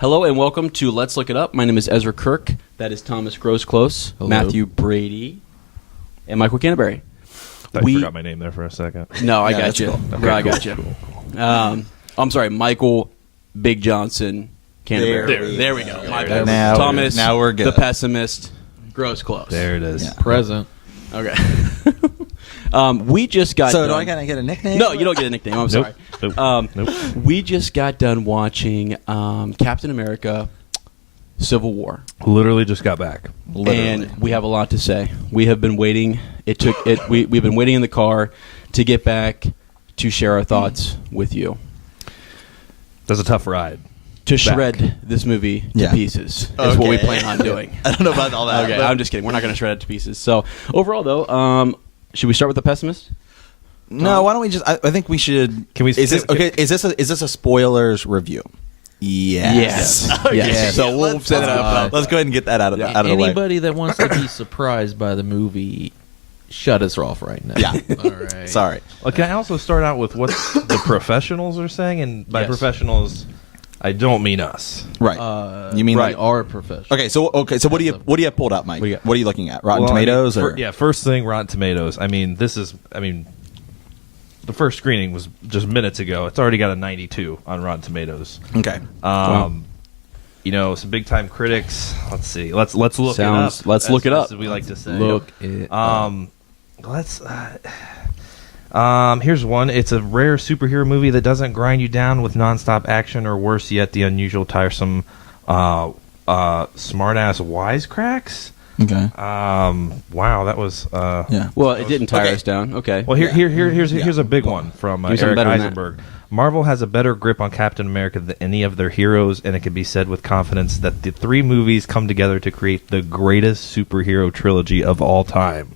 Hello and welcome to Let's Look It Up. My name is Ezra Kirk. That is Thomas Grosclose, Hello. Matthew Brady, and Michael Canterbury. I forgot my name there for a second. No, I Yeah, got that's you. cool. Okay, I got you. I'm sorry, Michael Big Johnson Canterbury. There we go. My bad. Now- Thomas, now we're good. the pessimist, Grosclose. There it is. Yeah. Present. Okay. We just got So done. do I gotta get a nickname? No, you don't get a nickname. I'm Nope. sorry. Nope. We just got done watching Captain America Civil War. Literally just got back. Literally. And we have a lot to say. We have been waiting. We've been waiting in the car to get back to share our thoughts with you. That's a tough ride. To Back. shred this movie to Yeah. pieces is what we Okay. plan on doing. I don't know about all that. Okay, but- I'm just kidding. We're not going to shred it to pieces. So overall, though, should we start with the pessimist? No, why don't we just? I think we should. Can we- Is this can- okay? Is this a spoilers review? Yes. Yes. So we'll Let's- set it let's- up. Let's go ahead and get that out of the way. Anybody that wants to be surprised by the movie, shut us off right now. Yeah. All right. Sorry. Well, can I also start out with what the professionals are saying? And by Yes. professionals, I don't mean us. Right. You mean right? like? Our professional. Okay. So what do you have pulled up, Mike? What do you got? What are you looking at? Rotten Well, I mean, Tomatoes or? yeah, first thing, Rotten Tomatoes. The first screening was just minutes ago. It's already got a 92 on Rotten Tomatoes. Okay. You know, some big time critics. Let's see. Let's look it up. Let's look it up. As we like to say. Look it Let's. Here's one. It's a rare superhero movie that doesn't grind you down with nonstop action, or worse yet, the unusual, tiresome, smart-ass wisecracks. Okay. Wow, that was. Yeah. Well, it didn't tire Okay. us down. Okay. Well, here's Yeah. a big one from Do something Eric better than that. Eisenberg. Marvel has a better grip on Captain America than any of their heroes, and it can be said with confidence that the three movies come together to create the greatest superhero trilogy of all time.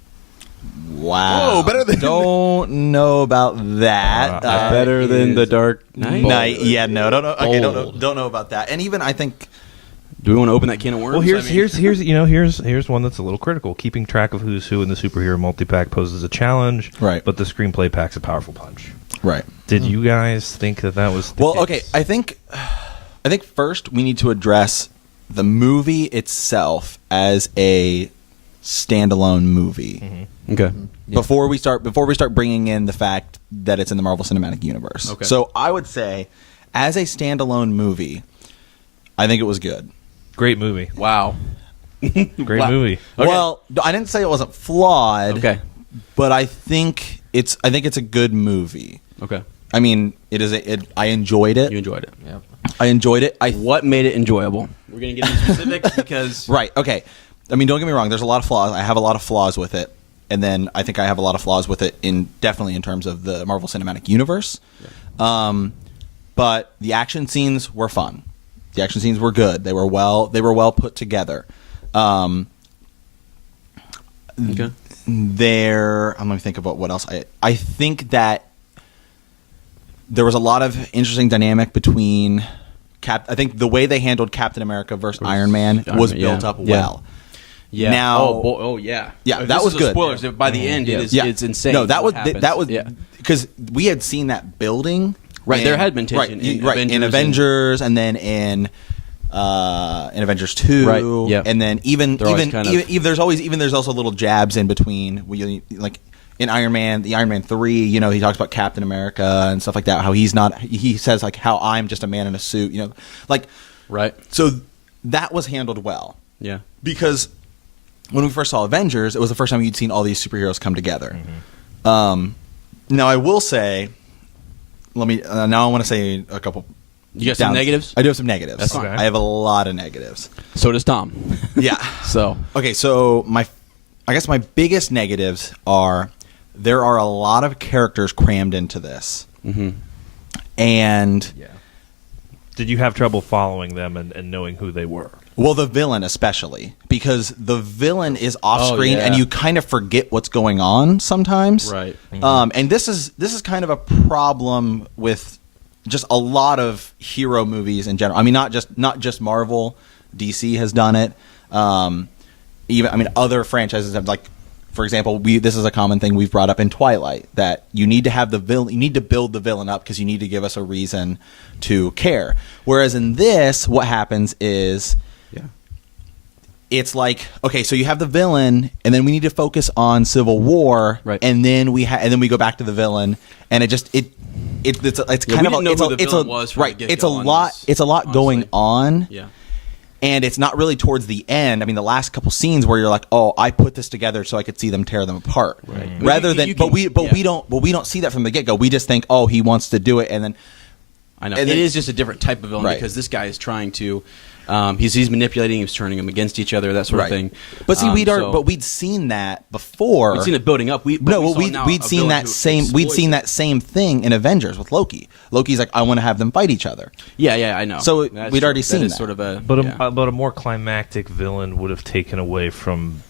Wow. Better than. Don't know about that. Better than The Dark Knight? Night. Yeah. No. Don't know. Okay. Bold. Don't know about that. And even I think. Do we want to open that can of worms? Well, here's I mean- here's one that's a little critical. Keeping track of who's who in the superhero multi-pack poses a challenge, Right. But the screenplay packs a powerful punch. Right. Did you guys think that was the Well, case? okay. I think first we need to address the movie itself as a standalone movie Okay. before we start bringing in the fact that it's in the Marvel Cinematic Universe. Okay. So I would say, as a standalone movie, I think it was good. Great movie. Wow. Great Wow. movie. Okay. Well, I didn't say it wasn't flawed. Okay. But I think it's a good movie. Okay. I mean, I enjoyed it. You enjoyed it. Yep. I enjoyed it. What made it enjoyable? We're going to get into specifics because... Right. Okay. I mean, don't get me wrong. There's a lot of flaws. I have a lot of flaws with it, and then I think I have a lot of flaws with it definitely in terms of the Marvel Cinematic Universe. Yeah. But the action scenes were fun. The action scenes were good. They were well put together. Okay. I'm going to think about what else. I think that there was a lot of interesting dynamic between I think the way they handled Captain America versus Iron Man was Man, built yeah. up Yeah. well. Yeah. Now, yeah. Yeah, If that this was is good. Spoilers. By the end, it's insane. No, that what was happens. Yeah. because we had seen that building. Right, in- there had been tension in in Avengers, and then in Avengers 2, Right, yeah. and then even They're always kind of- there's also little jabs in between. Like in Iron Man, the Iron Man 3, he talks about Captain America and stuff like that. How he says like how I'm just a man in a suit. Like Right. so that was handled well. Yeah. Because when we first saw Avengers, it was the first time you'd seen all these superheroes come together. Now I will say, now I want to say a couple. You got some negatives? I do have some negatives. That's fine. I have a lot of negatives. So does Tom. Yeah. So. Okay, so I guess my biggest negatives are there are a lot of characters crammed into this, and Yeah. Did you have trouble following them and knowing who they were? well, the villain especially, because the villain is off Oh, screen yeah. and you kind of forget what's going on sometimes. Right. And this is kind of a problem with just a lot of hero movies in general. I mean, not just Marvel. DC has done it. Other franchises have, like, for example, this is a common thing we've brought up in Twilight, that you need to have the villain, you need to build the villain up because you need to give us a reason to care. Whereas in this, what happens is it's like, okay, so you have the villain, and then we need to focus on Civil War, Right. and then we go back to the villain, and it's kind we of didn't know who the villain was from the right. get-go It's a on lot. this, It's a lot going honestly. on. Yeah. And it's not really towards the end. I mean, the last couple scenes where you're like, "Oh, I put this together so I could see them tear them apart." Right. Rather You than, can- we don't see that from the get go. We just think, "Oh, he wants to do it," and then I know. And It then- is just a different type of villain Right. because this guy is trying to. He's manipulating. He's turning them against each other. That sort of thing. But see, So- we'd seen that before. we'd seen it building up. We'd seen that same thing in Avengers with Loki. Loki's like, "I want to have them fight each other." Yeah, I know. So That's we'd true. already seen that. Is that. sort of a, But yeah. but a more climactic villain would have taken away from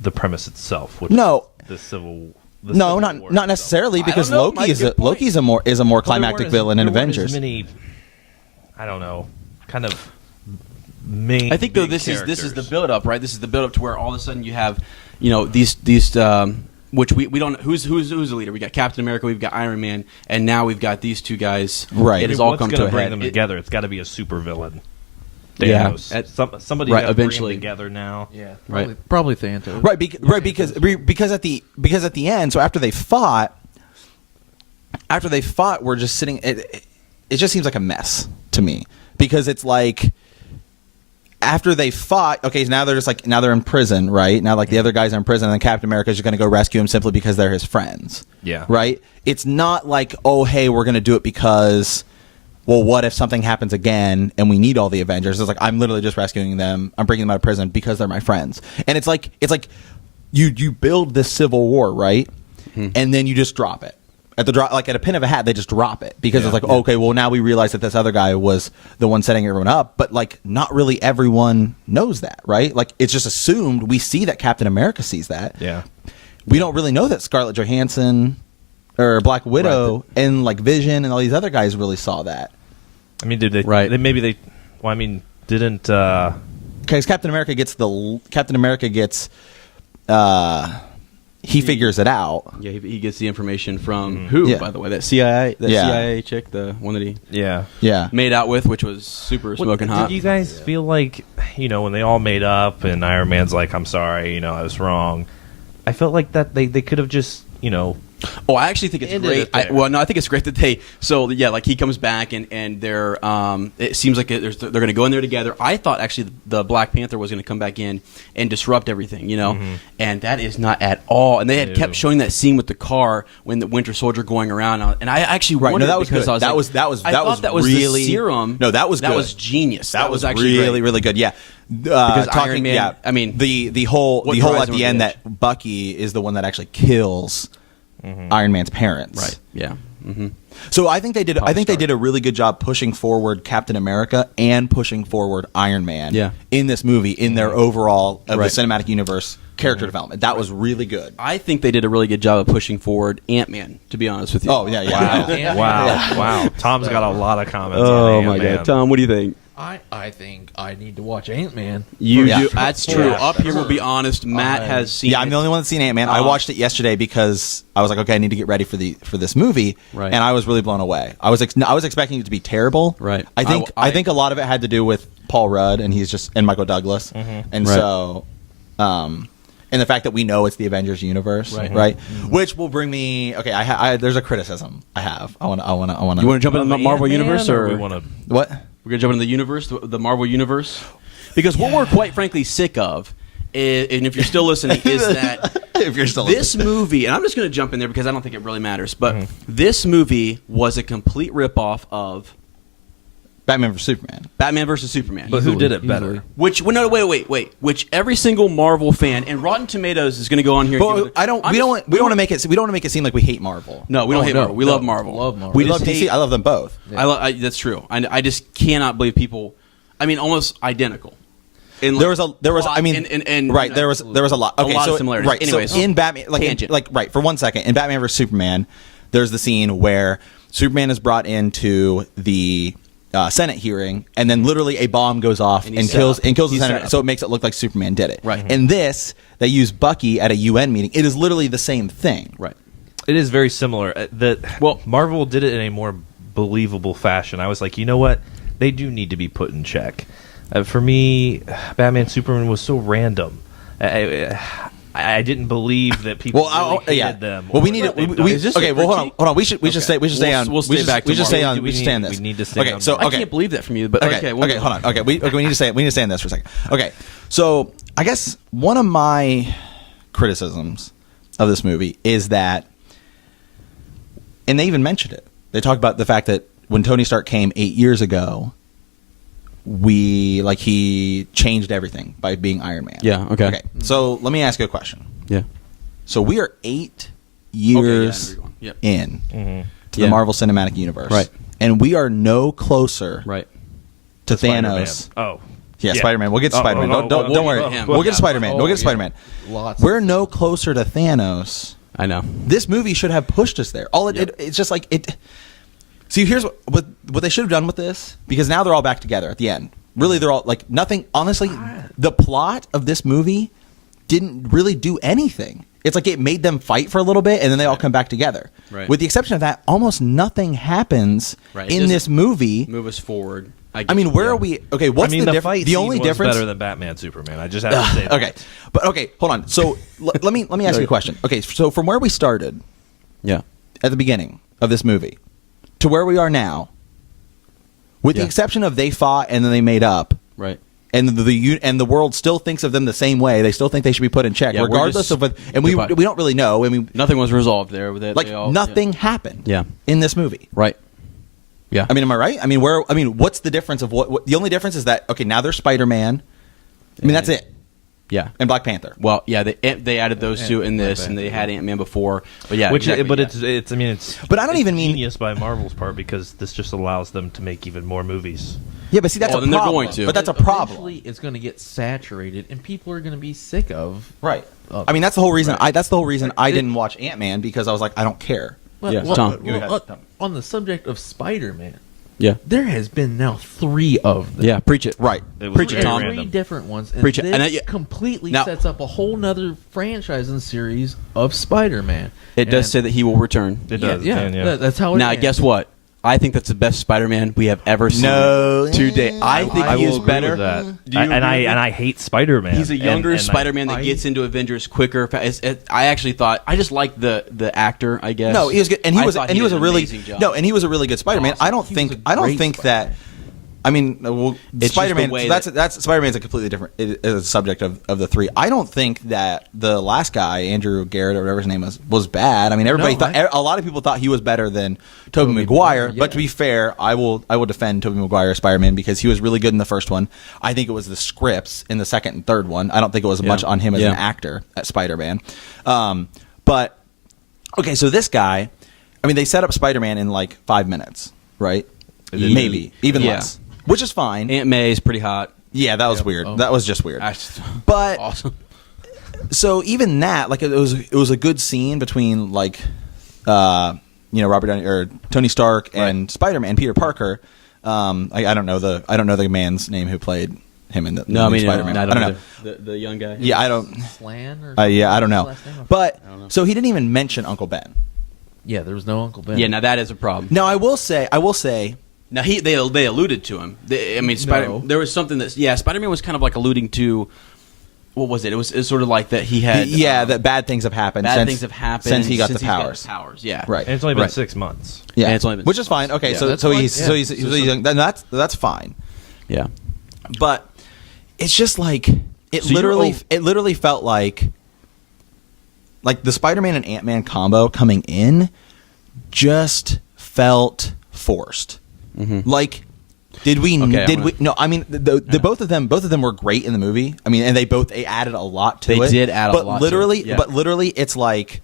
the premise itself. Which No. is the Civil. No, Civil War not itself. necessarily, I because don't know, Loki Mike, is good point. Loki's a more Well, there climactic weren't as- villain in there weren't Avengers. As many, I don't know, kind of main. I think though big this is the characters. build up, right? This is the build up to where all of a sudden you have, these which we don't who's the leader. We got Captain America, we've got Iron Man, and now we've got these two guys. Right. It has all What's come gonna to a bring head. them together? It's got to be a super villain. Yeah. Thanos. Somebody Right, got to bring eventually. them together now. Yeah, Right. probably Thanos. Right, because at the end, so after they fought, we're just sitting. It just seems like a mess to me, because it's like after they fought, okay, so now they're in prison, right? Now the other guys are in prison, and then Captain America's just going to go rescue him simply because they're his friends. Yeah. Right. It's not like, oh, hey, we're going to do it because, well, what if something happens again and we need all the Avengers? It's like, I'm literally just rescuing them. I'm bringing them out of prison because they're my friends. And it's like you build this Civil War, right? And then you just drop it. At a pin of a hat, they just drop it because it's like, okay, well, now we realize that this other guy was the one setting everyone up, but not really everyone knows that, right? It's just assumed. We see that Captain America sees that. Yeah. We don't really know that Scarlett Johansson or Black Widow and Vision and all these other guys really saw that. I mean, did they? Right. Well, I mean, didn't. Because Captain America gets he figures it out. Yeah, he gets the information from who, Yeah. by the way, that CIA Yeah. CIA chick, the one that he Yeah. Yeah. made out with, which was super smoking hot. Did you guys feel like, when they all made up and Iron Man's like, I'm sorry, I was wrong. I felt like that they could have just, Oh, I actually think it's Ended great. it there. I think it's great that they. So yeah, he comes back and they're. It seems like they're going to go in there together. I thought actually the Black Panther was going to come back in and disrupt everything, and that is not at all. And they had kept showing that scene with the car when the Winter Soldier going around, and I actually Right. wondered No, that was because good. I was That like, was I thought that was really the serum. No, that was that good. was genius. That was actually really, great. really good. Yeah. Because Talking, Iron Man- yeah. I mean, the whole what at drives him the over end the edge? that Bucky is the one that actually kills Iron Man's parents. Right. Yeah. Mm-hmm. So I think they did. I think they Star. did a really good job pushing forward Captain America and pushing forward Iron Man. Yeah. In this movie, in their overall of Right. the cinematic universe character development, that was really good. I think they did a really good job of pushing forward Ant-Man. To be honest with you. Oh yeah, yeah. Wow. Tom's got a lot of comments Oh on my Ant-Man. God, Tom, what do you think? I think I need to watch Ant-Man. You Yeah. do. That's true. Yeah. Up here, we'll be honest. Matt has seen. Yeah, I'm the only one that's seen Ant-Man. I watched it yesterday because I was like, okay, I need to get ready for this movie, Right. and I was really blown away. I was expecting it to be terrible. Right. I think a lot of it had to do with Paul Rudd and Michael Douglas, and Right. so, and the fact that we know it's the Avengers universe, right? Which will bring me. Okay, there's a criticism I have. I want to. You want to jump into the Marvel universe, or we want to? What? we're gonna jump into the universe, the Marvel universe? Because what we're quite frankly sick of, and if you're still listening, is that If you're still this movie, and I'm just going to jump in there because I don't think it really matters, but this movie was a complete ripoff of Batman vs Superman. Batman versus Superman. But who did it better? Which wait. Which every single Marvel fan and Rotten Tomatoes is going to go on here. And give But it we don't want to make it seem like we hate Marvel. No, we don't hate Marvel. We love Marvel. Love Marvel. We We love just DC. hate- I love them both. That's true. I just cannot believe people. I mean, almost identical. In There was a right. There was a lot. Okay, lot of so, similarities. Right. Anyways, so in Batman, tangent. for 1 second, in Batman vs Superman, there's the scene where Superman is brought into the Senate hearing, and then literally a bomb goes off And and he's kills set up. the He's senator. set up. So it makes it look like Superman did it. Right. In this, they use Bucky at a UN meeting. It is literally the same thing. Right. It is very similar. Well- Marvel did it in a more believable fashion. I was like, you know what? They do need to be put in check. For me, Batman Superman was so random. I didn't believe that people Well, really yeah. hated them. Well, we or need what it. they've done. Is this Okay, a well, hold on, critique? hold on. We should stay. We should stay on. We'll stay back to We should stay Marvel. on. We should stay on this. We need to stay Okay, on so Marvel. I can't believe that from you, but Okay, okay, okay, hold on. Okay, we need to stay on this for a second. Okay, so I guess one of my criticisms of this movie is that, and they even mentioned it. They talked about the fact that when Tony Stark came 8 years ago, he changed everything by being Iron Man. Yeah, okay. Okay, so let me ask you a question. Yeah. So we are 8 years Okay, yeah, in to Yeah. the Marvel Cinematic Universe, Right. And we are no closer Right. to Spider-Man. Thanos. Oh. Yeah, Spider-Man. We'll get to Spider-Man. Don't worry. him. We'll get to Yeah. Spider-Man. We'll get to yeah. Spider-Man. Lots. We're no closer to Thanos. I know. This movie should have pushed us there. It's just like it. See, here's what they should have done with this, because now they're all back together at the end. Really, they're all like nothing. Honestly, the plot of this movie didn't really do anything. It's like it made them fight for a little bit, and then they all come back together. Right. With the exception of that, almost nothing happens Right. It in doesn't this movie. Move us forward. I mean, where are we? Okay, what's I mean, the the difference? fight The scene only was difference better than Batman Superman. I just have to say that. Okay, but okay, hold on. So let me ask you a question. Okay, so from where we started Yeah. at the beginning of this movie to where we are now, with the Yeah. exception of they fought and then they made up, Right. and the world still thinks of them the same way. They still think they should be put in check, Yeah, we're regardless just- of what. And we goodbye. don't really know. I mean, Nothing was resolved there. like nothing happened. Yeah. in this movie. Right. Yeah. I mean, am I right? I mean, what's the difference of what? The only difference is that okay, now they're Spider-Man. I mean, that's it. Yeah. And Black Panther. Well, yeah, they added those two in this, Black and they Panther. had Ant-Man before. But yeah, Which, exactly, but yeah. it's. I mean, it's. But I don't it's even mean- genius by Marvel's part, because this just allows them to make even more movies. Yeah, but see, that's Oh, a then they're problem. going to. But that's a problem. Eventually, it's going to get saturated, and people are going to be sick of. Right. of I mean, that's the whole reason. Right. That's the whole reason Like, I it- didn't watch Ant-Man, because I was like, I don't care. Well, Yeah, well, Tom. Go ahead, Tom. on the subject of Spider-Man, Yeah. there has been now 3 of them. Yeah. Preach it. Right. It was Preach it, very Tom. 3 random. different ones, and Preach it. this And completely now- sets up a whole nother franchise and series of Spider-Man. It does And- say that he will return. It yeah, does. yeah, man, yeah. that's how it Now, ends. guess what? I think that's the best Spider-Man we have ever seen. No. Today, I think I he will is agree better. with that. Do you agree with me? And I hate Spider-Man. He's a younger And Spider-Man that I- gets into Avengers quicker. I actually thought I just liked the actor. I guess. No, he was good, and he I was thought and he was did a an really amazing job. no, and he was a really good Spider-Man. Awesome. I don't He was think a great that. Spider-Man. I mean, well, It's just Spider-Man. the way That's Spider-Man's a completely different subject of the 3. I don't think that the last guy, Andrew Garrett or whatever his name was bad. I mean, everybody No, thought a lot of people thought he was better than Tobey Tobey Maguire. Maguire, But to yeah. be fair, I will defend Tobey Maguire as Spider-Man, because he was really good in the first one. I think it was the scripts in the second and third one. I don't think it was much on him as an actor at Spider-Man. But okay, so this guy, I mean, they set up Spider-Man in like 5 minutes, right? Maybe even Yeah. less, which is fine. Aunt May is pretty hot. Yeah, that was weird. Oh. That was just weird. That's But awesome. so even that, like, it was a good scene between like, Robert Downey or Tony Stark and Spider-Man, Peter Parker. I don't know the man's name who played him in the No, I new mean, Spider-Man. I I don't know. either. The young guy. Yeah, I don't. Slan or I don't know. Last name? But I don't know. so he didn't even mention Uncle Ben. yeah, there was no Uncle Ben. Yeah. Now that is a problem. Now I will say. Now they alluded to him. No. There was something that Spider-Man was kind of like alluding to. What was it? It was sort of like that he had. That bad things have happened. bad since, things have happened since he got since the he's powers. powers. Yeah. Right. And it's only been Right. 6 months. Yeah, And it's only been which 6 is fine. months. Okay, Yeah, so that's so fine. he's Yeah. so he's young. Then that's fine. Yeah. But it's just like it So literally felt like the Spider-Man and Ant-Man combo coming in just felt forced. Mhm. Like, did we? Okay, did I'm we? gonna- No, I mean, the both of them were great in the movie. I mean, and they added a lot to They it. did add a but lot to literally, it, yeah. But literally, it's like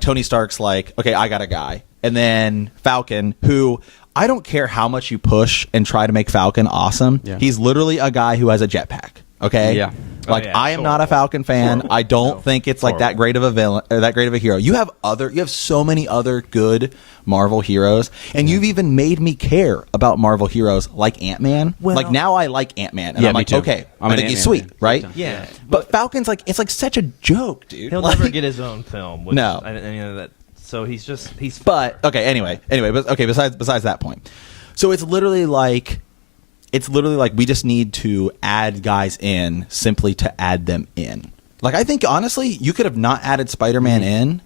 Tony Stark's like, okay, I got a guy, and then Falcon, who I don't care how much you push and try to make Falcon awesome. Yeah. He's literally a guy who has a jetpack. Okay. Yeah. Like yeah, I am it's not a horrible. Falcon fan. I don't think it's like that horrible. great of a villain or that great of a hero. You have so many other good Marvel heroes, and you've even made me care about Marvel heroes like Ant-Man. Well- like now I like Ant-Man, and Yeah, I'm me like, too. okay, I'm I an think he's Ant-Man sweet, fan. right? Yeah, But Falcon's like it's like such a joke, dude. he'll Like- never get his own film. Which, No. that. So he's But okay, anyway, but okay. Besides that point, so it's literally like we just need to add guys in simply to add them in. Like I think honestly, you could have not added Spider-Man in,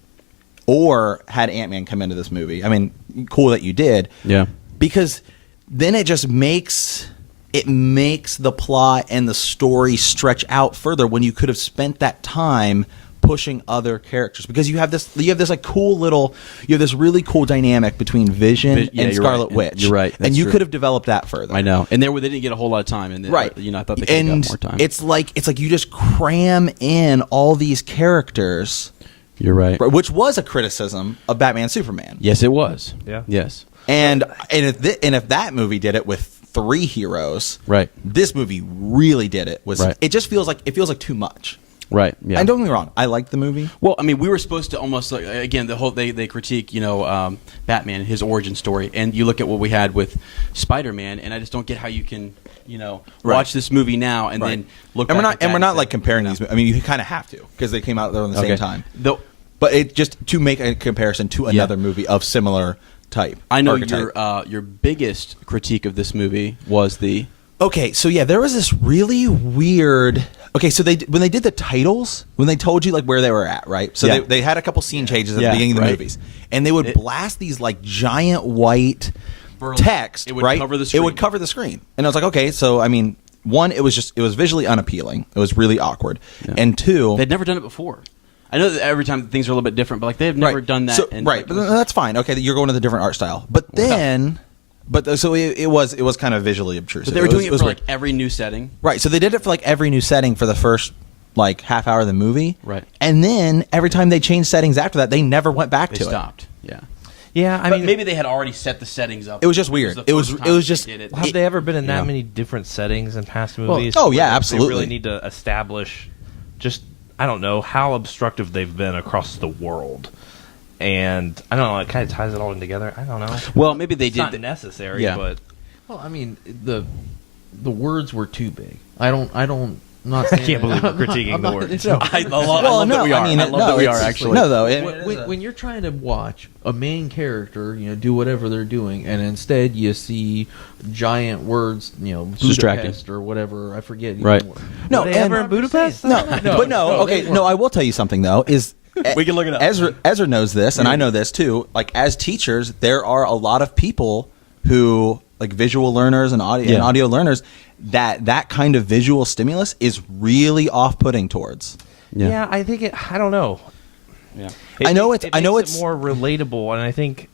or had Ant-Man come into this movie. I mean, cool that you did. Yeah. Because then it just makes the plot and the story stretch out further when you could have spent that time pushing other characters, because you have this like this really cool dynamic between Vision Yeah, and you're Scarlet right. Witch. You're right. and That's you true. could have developed that further. I know, and they didn't get a whole lot of time, and Right. I thought they could have and got more time. it's like you just cram in all these characters, You're right. which was a criticism of Batman Superman. Yes, it was. Yeah. Yes. And if that movie did it with 3 heroes, Right. this movie really did it. Right. It just feels like too much. Right. Yeah. And don't get me wrong, I like the movie. Well, I mean, we were supposed to almost like, again, the whole they critique, Batman, his origin story, and you look at what we had with Spider-Man, and I just don't get how you can, Right. watch this movie now and then look. And we're back not at that we're not say, like comparing these. I mean, you kind of have to, because they came out there on the Okay. same time. Though, But it just to make a comparison to another movie of similar type. I know archetype. your biggest critique of this movie was the Okay, so yeah, there was this really weird. Okay, so when they did the titles, when they told you like where they were at, right? So Yeah. they had a couple scene changes at Yeah, the beginning of the right. movies, and they would blast these like giant white text. It would right? cover the It would screen. cover the screen, and I was like, okay, so I mean, one, it was visually unappealing. It was really awkward, Yeah. and two, they'd never done it before. I know that every time things are a little bit different, but like they've never done that. So, and, right, like, but that's fine. Okay, you're going with a different art style, but then. So it was kind of visually obtrusive. but they were doing it was for weird. like every new setting. Right, so they did it for like every new setting for the first like half hour of the movie. Right. And then every time they changed settings after that, they never went back They to stopped. Yeah. Yeah, I But mean, maybe they had already set the settings up. It was just weird. the It was- first it time was they just- did it. have they ever been in that Yeah. many different settings in past Well, movies? oh, yeah, Where absolutely. They really need to establish just, I don't know, how obstructive they've been across the world. And I don't know, it kind of ties it all in together. I don't know. Well, maybe they It's did. not necessary, Yeah. but Well, I mean, the words were too big. I don't. Not I saying can't believe we're I'm not- critiquing I'm the not- words. no. I love that we are. I love that we are actually. No, though. When you're trying to watch a main character, do whatever they're doing, and instead you see giant words, distracting. Budapest or whatever. I forget. Right. No, Were they and- ever in Budapest? no, but no. Okay, they no. I will tell you something though. Is We can look it up. Ezra knows this, and I know this too. Like as teachers, there are a lot of people who like visual learners and audio learners that kind of visual stimulus is really off-putting towards. Yeah, I think I don't know. Yeah. I know makes it's- it more relatable, and I think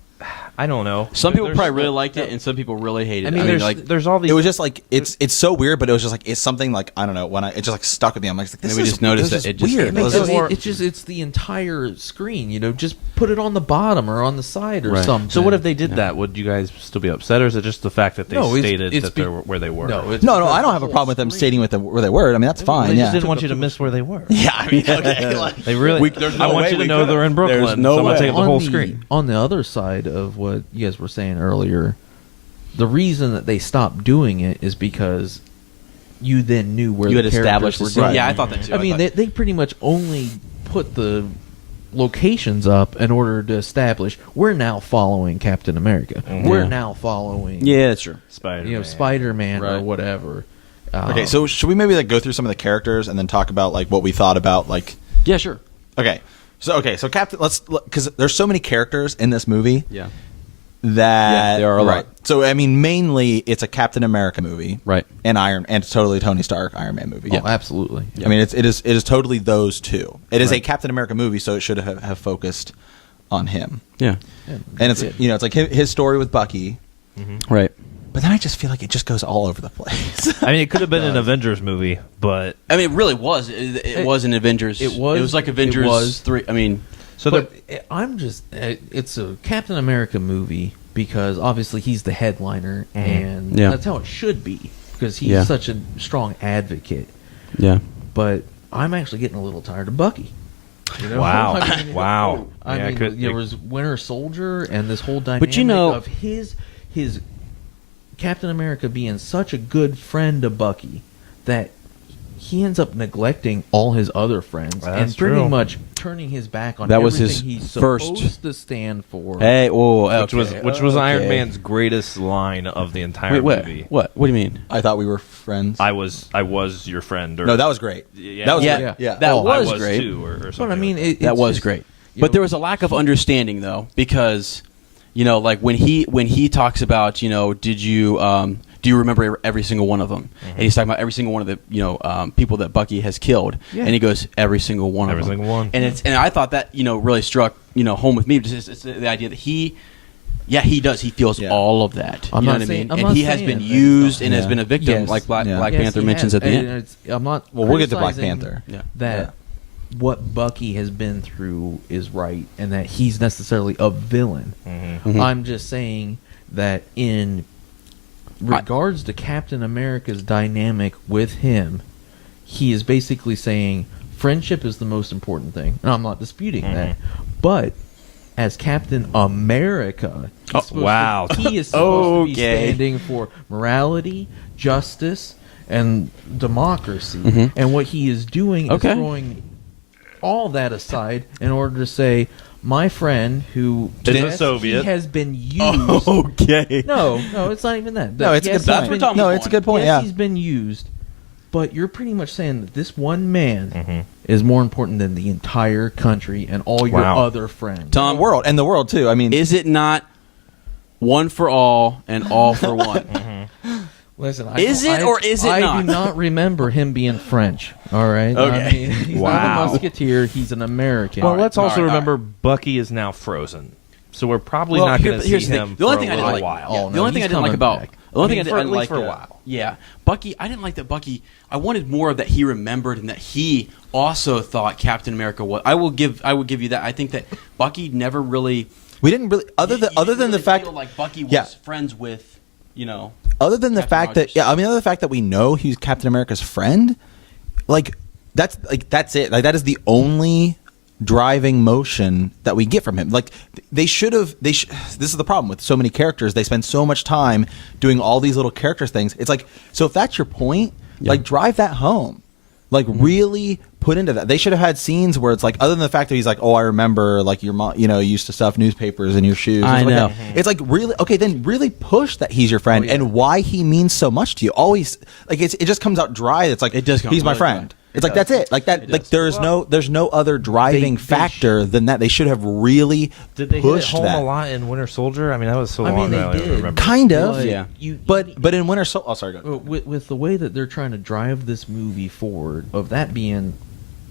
I don't know. Some people There's- probably really liked it, and some people really hated it. I mean, there's all these. It was just like it's so weird, but it was just like it's something like I don't know when it just like stuck with me. I'm like, this Maybe is just noticed this that is it just- weird. it This makes is- more- it's the entire screen. Just put it on the bottom or on the side or Right. something. So what if they did that? Would you guys still be upset, or is it just the fact that they No, stated it's that they were where they were? No, it's no, because I don't the have a whole problem with them screen- stating where they were. I mean, that's fine. They Yeah. just didn't want you to miss where they were. Yeah, I mean, okay. like- They really. there's I no want way you to we know could've. they're in Brooklyn. There's no Someone way. take up the On whole screen. On the other side of what you guys were saying earlier, the reason that they stopped doing it is because you then knew where You the had characters established were the scene. going. Yeah, I thought that too. I mean, thought- they pretty much only put the locations up in order to establish we're now following Captain America. We're Yeah. now following yeah, that's true. Spider-Man. Spider-Man or Right. whatever. Okay, so should we maybe like go through some of the characters and then talk about like what we thought about like? Yeah, sure. Okay, so Captain. Let's because there's so many characters in this movie Yeah. that Yeah, there are a lot. right. So I mean, mainly it's a Captain America movie, Right. And totally Tony Stark Iron Man movie. Oh, absolutely. I mean, it is totally those two. It is a Right. Captain America movie, so it should have focused on him. Yeah. And it's it's like his story with Bucky, Right. but then I just feel like it just goes all over the place. I mean, it could have been an Avengers movie, but I mean, it really was. It was an Avengers. it was- It was like it Avengers was. 3. I mean, so But I'm just, it's a Captain America movie because obviously he's the headliner, and Yeah. that's how it should be because he's Yeah. such a strong advocate. yeah. but I'm actually getting a little tired of Bucky. You know? Wow. I mean, Wow. I Yeah, mean, there was Winter Soldier and this whole dynamic But you know- of his Captain America being such a good friend to Bucky that he ends up neglecting all his other friends That's and pretty true. much turning his back on That was everything his he's first- supposed to stand for. Hey, whoa, which was Iron Man's greatest line of the entire Wait, what? movie. What do you mean? I thought we were friends. I was your friend. Or, No, that was great. Yeah. That was Yeah, great. Yeah. that I was was great. too, or But something. I mean, like it, That it's was just, great, you but know, there was a lack of understanding though, because like when he talks about did you do you remember every single one of them? And he's talking about every single one of the people that Bucky has killed, Yeah. and he goes every single one Every of them. single one. And I thought that really struck home with me. It's the idea that he does. He feels Yeah. all of that. I'm you know not what saying- I I'm mean? not And he has saying been that used stuff. and has Yeah. been a victim, Yes. like Black Yeah. Black Yes, Panther he mentions has. at the end. And I'm not. Well, we'll get to Black criticizing Panther. Yeah. That what Bucky has been through is right, and that he's necessarily a villain. Mhm. I'm just saying that in regards to Captain America's dynamic with him, he is basically saying friendship is the most important thing, and I'm not disputing that. But as Captain America, he's supposed wow. he is supposed to be Okay. standing for morality, justice, and democracy. Mhm. And what he is doing Okay. is throwing all that aside in order to say, my friend who Is a yes, Soviet. he has been used. Okay. No, it's not even that. No, it's a Yes, good he's point. been- Tom's No, it's a good point. yes, Yeah. he's been used, but you're pretty much saying that this one man Mhm. is more important than the entire country and all your Wow. other friends. Tom, The world too. I mean, is it not one for all and all for one? Listen, Is it or is it I not? do not remember him being French. All right. Okay. I mean, he's Wow. not a musketeer. He's an American. Well, let's also all right, all remember Bucky is now frozen, so we're probably Well, not going to see here's the him thing. The only for thing a I didn't little like. while. Oh, The no, only thing I he's didn't like coming about. back. The only I mean, thing for I at didn't least like for a while. Yeah, Bucky. I didn't like that Bucky. I wanted more of that. He remembered and that he also thought Captain America was. I will give you that. I think that Bucky never really. we didn't really other you than didn't the really fact feel like Bucky was Yeah. friends with other than the Captain fact that Rogers. other than the fact that we know he's Captain America's friend, that's it. Like that is the only driving motion that we get from him. Like they should have. This is the problem with so many characters. They spend so much time doing all these little character things. It's like, so if that's your point, like drive that home. Like really put into that. They should have had scenes where it's like, other than the fact that he's like, oh, I remember like your mom, you used to stuff newspapers in your shoes. and I stuff like know. that. It's like really okay. Then really push that he's your friend and why he means so much to you. Always like it just comes out dry. It's like It does come he's my really friend. dry. It's like that's it. Like that. It Like does. there's no other driving they factor than that. They should have really Did they hit pushed home that. a lot in Winter Soldier? I mean, that was so I mean, long they ago. I don't did. remember. Kind of. But Yeah. But in Winter Soldier. Oh, sorry. Go ahead. with the way that they're trying to drive this movie forward, of that being,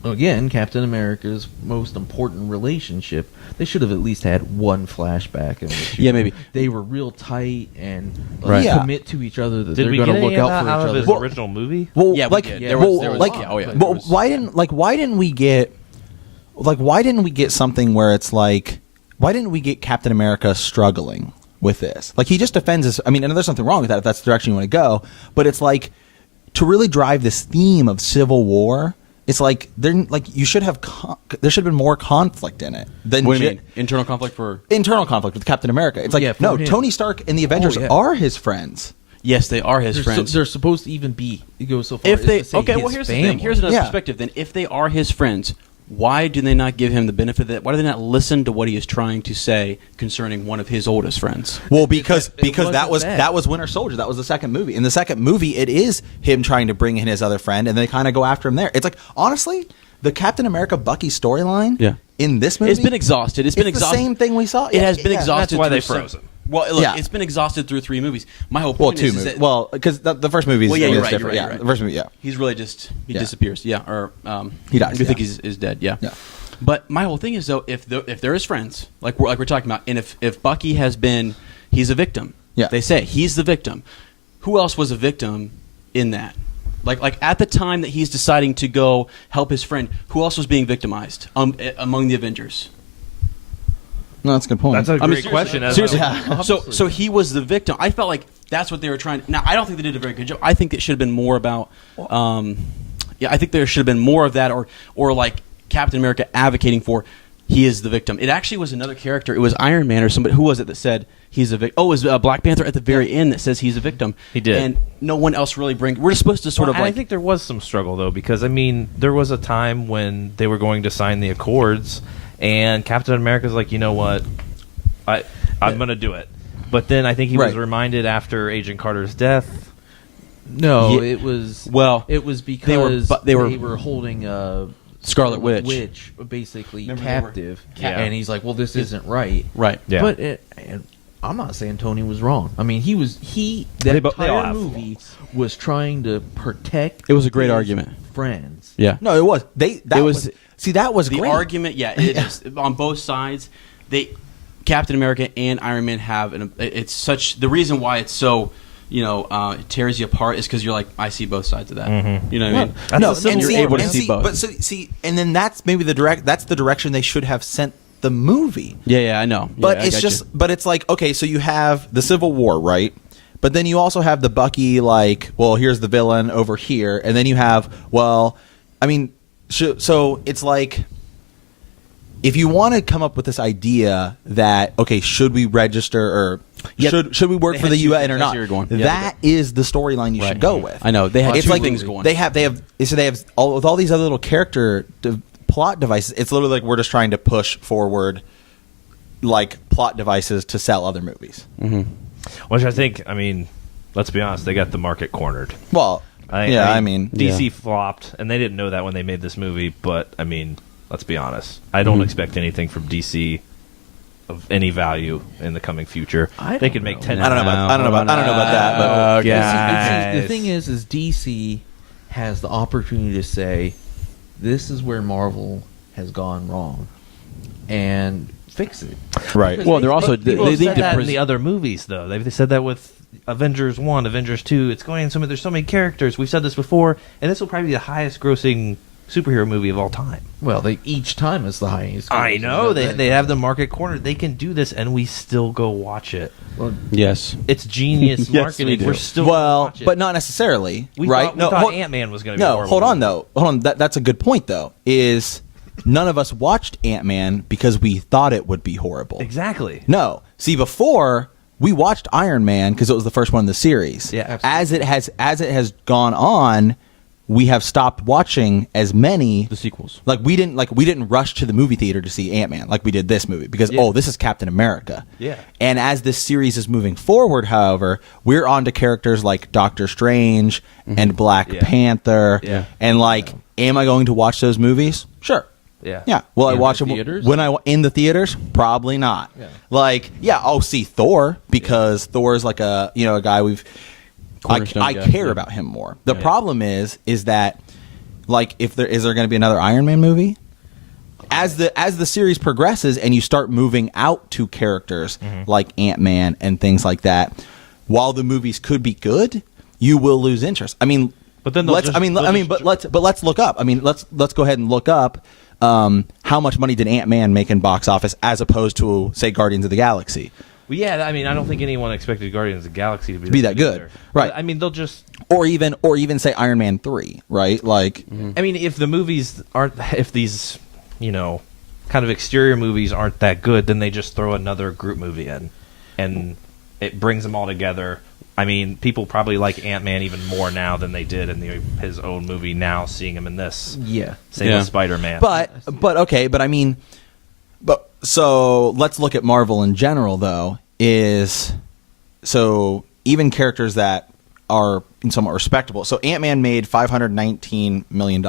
again, Captain America's most important relationship, they should have at least had one flashback in which Yeah, maybe. they were real tight and Right. Yeah. commit to each other that Did they're we going get to any look of out that for out each of other. his Well- original movie? Well, Yeah, we like, did. Yeah, There well, was, there was, like, yeah, oh yeah. but- Well, There was- why didn't we get something where it's like, why didn't we get Captain America struggling with this? Like he just defends his. I mean, and there's nothing wrong with that if that's the direction you want to go. But it's like to really drive this theme of civil war. It's like you should have. There should have been more conflict in it than What do you mean? Internal conflict for? internal conflict with Captain America. It's like Yeah, for no, him. Tony Stark and the Avengers yeah. are his friends. Yes, they are his They're, friends. they're supposed to even be go so far If as they to say okay, his well here's the family. thing. Here's another Yeah. perspective. Then, if they are his friends, why do they not give him the benefit of that? Why do they not listen to what he is trying to say concerning one of his oldest friends? Well, because that wasn't was that. that was Winter Soldier. That was the second movie. In the second movie, it is him trying to bring in his other friend, and they kind of go after him there. It's like honestly, the Captain America Bucky storyline, Yeah. in this movie, It's been exhausted. It's been the exhausted. same thing we saw. It has been Yeah. exhausted. That's why through they some- frozen. Well, look, Yeah. it's been exhausted through 3 movies. My whole Well, point two is movies. that Well, because the first movie is Well, yeah, you're right, different. you're Yeah, right. the first movie. Yeah, he's really just Yeah. disappears. Yeah, or He dies, We think yeah. is dead. Yeah. Yeah. But my whole thing is though, if they're his friends, like we're talking about, and if Bucky has been, he's a victim. Yeah. They say he's the victim. Who else was a victim in that? Like at the time that he's deciding to go help his friend, who else was being victimized among the Avengers? no, that's a good point. That's a I mean, great question. as Seriously. well. So he was the victim. I felt like that's what they were trying. Now I don't think they did a very good job. I think it should have been more about. I think there should have been more of that, or like Captain America advocating for he is the victim. It actually was another character. It was Iron Man or somebody. Who was it that said he's a victim? Oh, it was Black Panther at the very end that says he's a victim. He did. And no one else really we're just supposed to sort of And like. I think there was some struggle though, because I mean, there was a time when they were going to sign the Accords, and Captain America's like, you know what, I'm going to do it. But then I think he was Right. reminded after Agent Carter's death. No, Yeah. it was because they were holding Scarlet Witch. basically Remember captive, Yeah. and he's like, "Well, this isn't right." Right. Yeah. But and I'm not saying Tony was wrong. I mean, that They all entire have movie was trying to protect. It was a great his argument. friends. Yeah. No, it was. That It was. was- See, that was The great. argument, it is on both sides. Captain America and Iron Man have it's such the reason why it's so it tears you apart is because you're like, I see both sides of that. You know what I mean? That's No, the Civil and You're see, War, able to man. see both. But see, and then that's maybe that's the direction they should have sent the movie. Yeah, I know. But Yeah, I it's got just, you. but it's like, okay, so you have the Civil War, right? But then you also have the Bucky, like, well, here's the villain over here, and then you have, well, I mean, so it's like, if you want to come up with this idea that, okay, should we register or should we work They for had the two UN things. or I see not? where you're going. Yeah, That is the storyline you should go with. I know. They had It's two like things going. They have with all these other little character plot devices. It's literally like we're just trying to push forward like plot devices to sell other movies. Which I think, I mean, let's be honest, they got the market cornered. Well, I mean, DC Yeah. flopped, and they didn't know that when they made this movie. But I mean, let's be honest, I don't expect anything from DC of any value in the coming future. I They don't could make know. 10. I don't know about that, but See, the Guys. thing is DC has the opportunity to say, "This is where Marvel has gone wrong," and fix it. right. Because Well, they're also People they have need said to that in the other movies, though. They said that with Avengers 1, Avengers 2. It's going in there's so many characters. We've said this before, and this will probably be the highest-grossing superhero movie of all time. Well, each time it's the highest. I know they have the market cornered. They can do this, and we still go watch it. Well, Yes. It's genius Yes, marketing. we do. We're still gonna Well, watch it. but not necessarily, we right? thought Ant-Man was going to be no. horrible. Hold on, though. Hold on. That's a good point, though. Is none of us watched Ant-Man because we thought it would be horrible. Exactly. No. See, before we watched Iron Man because it was the first one in the series. Yeah, As it has gone on, we have stopped watching as many The sequels. Like we didn't rush to the movie theater to see Ant-Man like we did this movie because this is Captain America. Yeah. And as this series is moving forward, however, we're on to characters like Doctor Strange and Black Yeah. Panther. Yeah. And like, am I going to watch those movies? Sure. Yeah. Yeah. Will I In watch the them theaters? when in the theaters? Probably not. Yeah. Like, yeah, I'll see Thor because Thor is like a guy we've Cornerstone I guy, care yeah. about him more. The problem is that like if there is there going to be another Iron Man movie? As the series progresses and you start moving out to characters like Ant-Man and things like that, while the movies could be good, you will lose interest. I mean, But then they'll let's just- let's look up. I mean, let's go ahead and look up how much money did Ant-Man make in box office as opposed to say Guardians of the Galaxy. Well, yeah, I mean, I don't think anyone expected Guardians of the Galaxy to be that good. either. Right. But, I mean, they'll just. Or even say Iron Man 3, right? Like I mean, if the movies aren't, if these, kind of exterior movies aren't that good, then they just throw another group movie in, and it brings them all together. I mean, people probably like Ant-Man even more now than they did in his own movie. Now, seeing him in this, yeah. same Yeah. with Spider-Man. But I mean, so let's look at Marvel in general though. So even characters that are somewhat respectable. So Ant-Man made $519 million.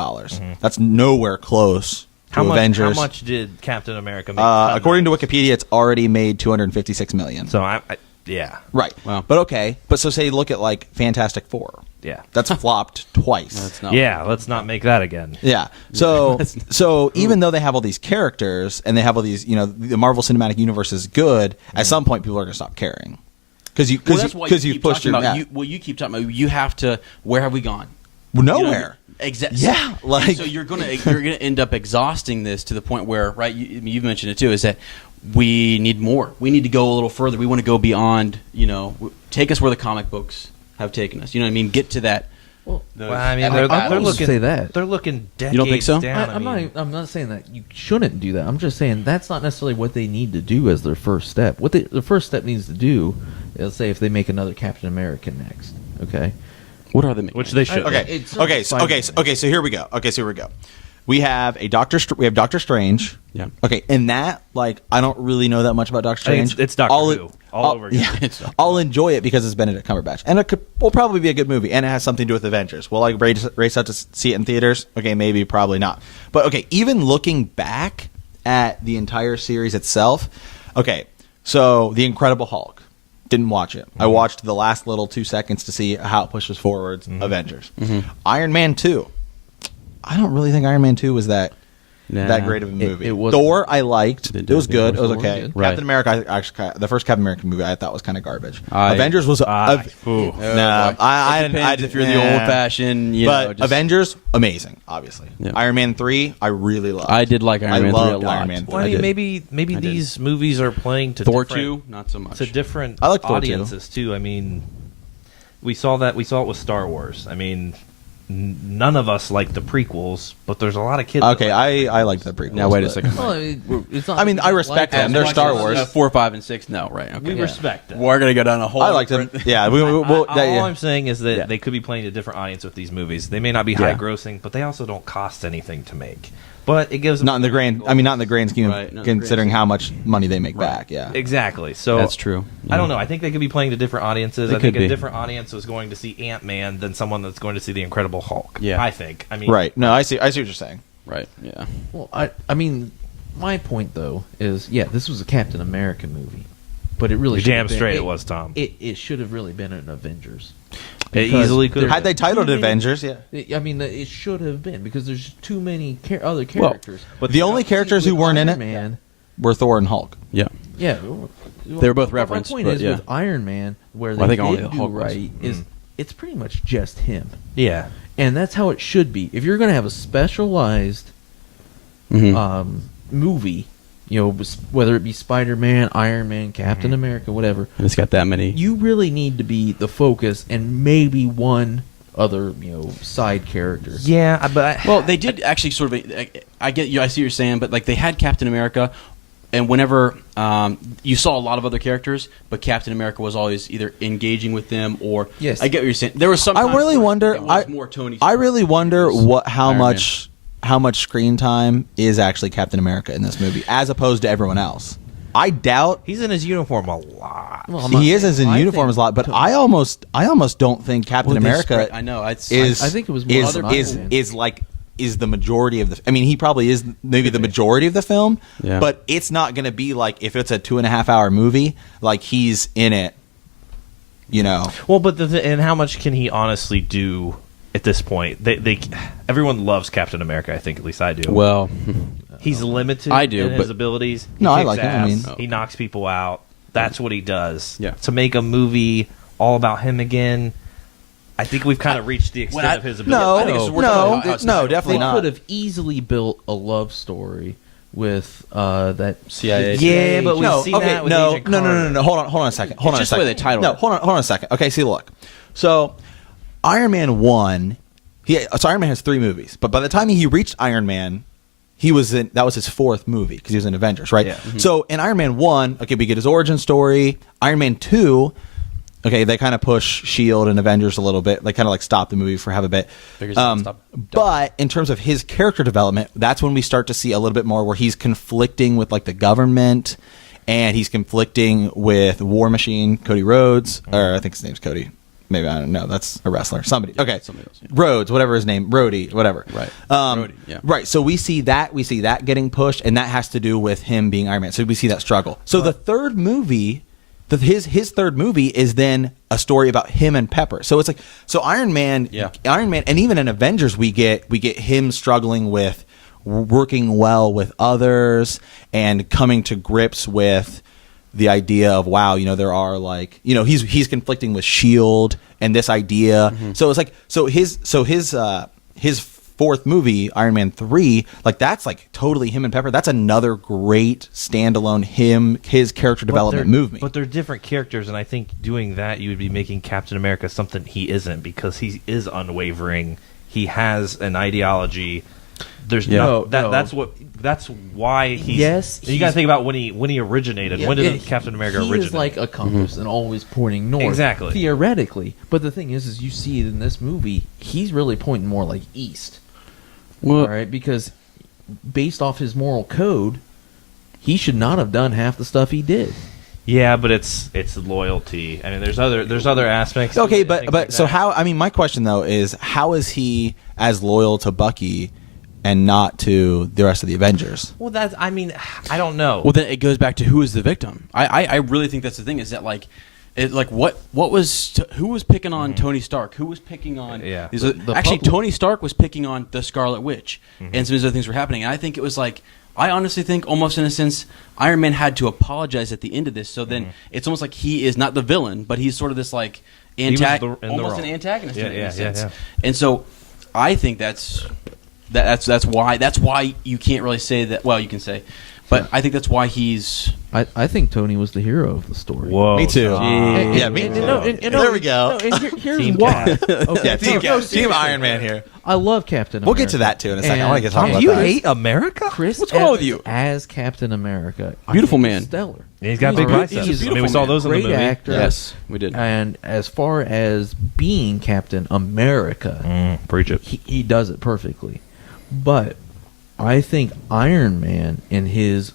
That's nowhere close to Avengers. How much did Captain America make? According to Wikipedia, it's already made $256 million. So yeah, Right. Wow. But okay. But so say look at like Fantastic Four. yeah, That's flopped twice. That's not. yeah. Let's not make that again. Yeah. So even though they have all these characters and they have all these, the Marvel Cinematic Universe is good, at some point people are going to stop caring. Because Well, that's why you've keep pushed talking your about. yeah. You keep talking about. You have to. Where have we gone? Nowhere. Exactly. Yeah, like- so you're gonna end up exhausting this to the point where, right? You've mentioned it too. Is that we need more? We need to go a little further. We want to go beyond. Take us where the comic books have taken us. You know what I mean? Get to that Well, I mean, epic they're battles. looking. Say that. They're looking decades You don't think so? down. I'm not saying that you shouldn't do that. I'm just saying that's not necessarily what they need to do as their first step. What the first step needs to do is, say, if they make another Captain America next, okay? What are the which they should. So here we go. We have Doctor Strange. Yeah. Okay, and that, like, I don't really know that much about Doctor I think Strange. it's Doctor Who all over again. Yeah, I'll enjoy it because it's Benedict Cumberbatch, and will probably be a good movie, and it has something to do with Avengers. Will I race out to see it in theaters? Okay, maybe, probably not. But okay, even looking back at the entire series itself, okay, so The Incredible Hulk. Didn't watch it. I watched the last little 2 seconds to see how it pushes forwards Avengers. Iron Man 2. I don't really think Iron Man 2 was that great of a movie. it was- Thor I liked. It was good. It was Thor was okay. good. Right. Captain America, the first Captain America movie, I thought was kind of garbage. I- Avengers was. Ooh. I Depends if you're the old-fashioned, but Avengers, amazing, obviously. Yeah. Iron Man 3, I really loved. I did like Iron Man 3 a loved lot. Iron Man 3. Well, I mean, did. maybe I did. these movies are playing to Thor different, 2, not so much. to different I like Thor 2. audiences too. I mean, we saw it with Star Wars. I mean, none of us like the prequels, but there's a lot of kids. that Okay, like I like the prequels. Now wait a but- second. Well, it's not I mean, that I we respect don't them. like They're it. Star Wars. 4, 5, and 6. No, right? Okay. we respect that. We're gonna go down a whole. I liked them. different- Yeah, All yeah. I'm saying is that Yeah. they could be playing to different audience with these movies. They may not be high grossing, but they also don't cost anything to make. But it gives them Not in the grand. I mean, not in the grand scheme Right, of not in the grand considering scheme. how much money they make back. Yeah. exactly. So That's true. I don't know. I think they could be playing to different audiences. They I think could a be. different audience is going to see Ant-Man than someone that's going to see the Incredible Hulk. Yeah. I think. I mean, Right. No, I see what you're saying. Right. Yeah. Well, I mean, my point though is, yeah, this was a Captain America movie, but it really You're should damn have been- straight it was, Tom. It should have really been an Avengers. It Because easily could have. there- Had they titled too it many- Avengers, yeah. I mean, it should have been because there's too many other characters. But the only characters who With weren't in Iron it Man, were Thor and Hulk. Yeah. yeah, They were both my referenced, point but is yeah. with Iron Man, where Well, I they think only did the do Hulk was. right is it's pretty much just him, Yeah. and that's how it should be. If you're going to have a specialized Mhm. movie, you know, whether it be Spider-Man, Iron Man, Captain America, whatever, And it's got that many. you really need to be the focus and maybe one other, you know, side character. Yeah, but Well, they did actually sort of. I get you. I see what you're saying, but like they had Captain America, and whenever you saw a lot of other characters, but Captain America was always either engaging with them or. Yes. I get what you're saying. There was some. I times really where wonder. it was more Tony. I really wonder how Iron Man. much screen time is actually Captain America in this movie, as opposed to everyone else. I doubt he's in his uniform a lot. Well, I'm not he is saying- as in I uniform think- as a lot, but I almost don't think Captain Well, they America spread- I know. is. I think it was more is other people. is the majority of the. I mean, he probably is maybe the majority of the film, Yeah. but it's not going to be like if it's a 2.5 hour movie, like he's in it. You know, Well, but and how much can he honestly do at this point? Everyone loves Captain America. I think at least I do. Well, he's limited. I do, in his but- abilities. He No, I kicks like him. I ass. mean- he knocks people out. That's what he does. Yeah. To make a movie all about him again, I think we've kind of reached the extent I- of his no, ability. I think it's- we're no, talking about how it's no, not- definitely They not. could have easily built a love story with that CIA. Yeah, but we've no, seen okay, that with no, Agent no, no, no, Carter. no. Hold on a second. Hold It's on just a the way second. they titled no, it. hold on a second. Okay, see, look. So, Iron Man 1, so Iron Man has 3 movies, but by the time he reached Iron Man, that was his 4th movie because he was in Avengers, right? Yeah. So in Iron Man 1, okay, we get his origin story. Iron Man 2, okay, they kind of push Shield and Avengers a little bit. They kind of like stop the movie for half a bit. Figures out stop. But in terms of his character development, that's when we start to see a little bit more where he's conflicting with like the government, and he's conflicting with War Machine, Cody Rhodes, or I think his name's Cody. Maybe I don't know. That's a wrestler. Somebody. Okay. somebody else, yeah. Rhodes, whatever his name, Rhodey, whatever. Right. Rhodey, yeah. Right. So we see that getting pushed, and that has to do with him being Iron Man. So we see that struggle. So the third movie, his third movie is then a story about him and Pepper. So it's like Iron Man, and even in Avengers we get him struggling with working well with others and coming to grips with the idea of, wow, you know, there are like, you know, he's conflicting with Shield and this idea. So it's like his fourth movie, Iron Man 3, like that's like totally him and Pepper. That's another great standalone his character development movie. But they're different characters, and I think doing that, you would be making Captain America something he isn't, because he is unwavering. He has an ideology. There's No, that's why he's. Yes, you got to think about when he originated. Yeah, when did Captain America he originate? is like a compass and always pointing north. Exactly. Theoretically. But the thing is you see it in this movie, he's really pointing more like east. Well, All right? Because based off his moral code, he should not have done half the stuff he did. Yeah, but it's loyalty. I mean, there's other aspects. Okay, to it, but things like so that. how? I mean, my question though is how is he as loyal to Bucky and not to the rest of the Avengers? Well, that's. I mean, I don't know. well, then it goes back to who is the victim. I really think that's the thing. Is that like. What was who was picking on Tony Stark? Who was picking on? Yeah. Actually, Tony Stark was picking on the Scarlet Witch, and some of these other things were happening. And I think it was like I honestly think, almost in a sense, Iron Man had to apologize at the end of this. So then it's almost like he is not the villain, but he's sort of this like was almost wrong. an antagonist in a sense. Yeah. And so I think that's why you can't really say that. Well, you can say, but I think that's why he's. I think Tony was the hero of the story. Whoa, Me too. Tom. Yeah, me too. There we go. Here's Team why. Cap. Okay, Yeah, Team seriously. Iron Man here. I love Captain America. We'll get to that too in a second. I And want to get talk Tom, about You that. hate America? Chris What's going on with Evans you? as Captain America? I Beautiful think man. he's stellar. He's got He's big a great- biceps. he's a I mean, we saw those in the great movie. actor. Yes, we did. And as far as being Captain America, Preach it. he does it perfectly. But I think Iron Man, in his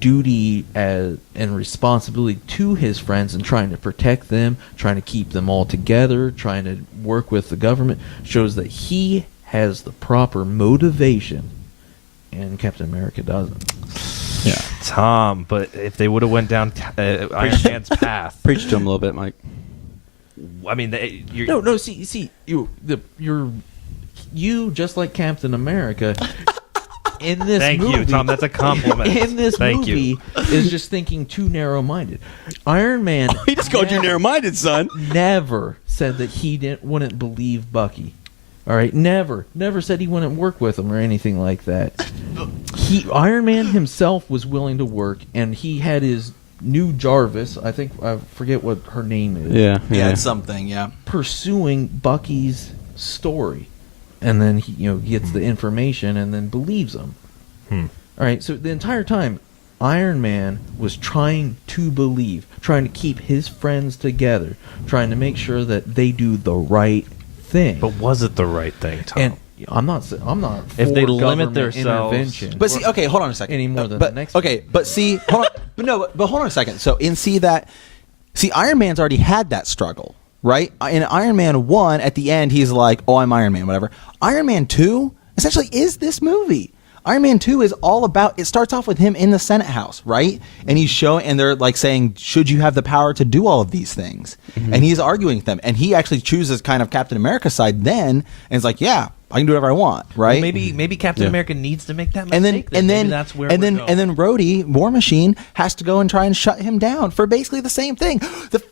duty and responsibility to his friends and trying to protect them, trying to keep them all together, trying to work with the government, shows that he has the proper motivation, and Captain America doesn't. Yeah. Tom, but if they would have went down Iron Man's path, Preach to him a little bit, Mike. I mean, you're, No. See, you just like Captain America. In this Thank movie, you, Tom. That's a compliment. In this Thank movie, you. is just thinking too narrow-minded. Iron Man. He just called you narrow-minded, son. Never said that he wouldn't believe Bucky. All right, never said he wouldn't work with him or anything like that. Iron Man himself was willing to work, and he had his new Jarvis. I forget what her name is. Yeah. Yeah, it's something. Yeah. Pursuing Bucky's story, and then he gets the information and then believes him. All right, so the entire time Iron Man was trying to believe, trying to keep his friends together, trying to make sure that they do the right thing. but was it the right thing, Tom? And I'm not for If they limit government themselves- intervention. But see, okay, hold on a second. Any more than but, the next Okay, movie. but see, hold on, but hold on a second. So Iron Man's already had that struggle, right? In Iron Man 1, at the end, he's like, "Oh, I'm Iron Man," whatever. Iron Man 2 essentially is this movie. Iron Man 2 is all about. It starts off with him in the Senate House, right? And he's showing, and they're like saying, "Should you have the power to do all of these things?" And he's arguing with them, and he actually chooses kind of Captain America's side then, and is like, "Yeah, I can do whatever I want," right? Well, maybe Captain America needs to make that and mistake. then Maybe that's where and we're then going. and then Rhodey, War Machine, has to go and try and shut him down for basically the same thing.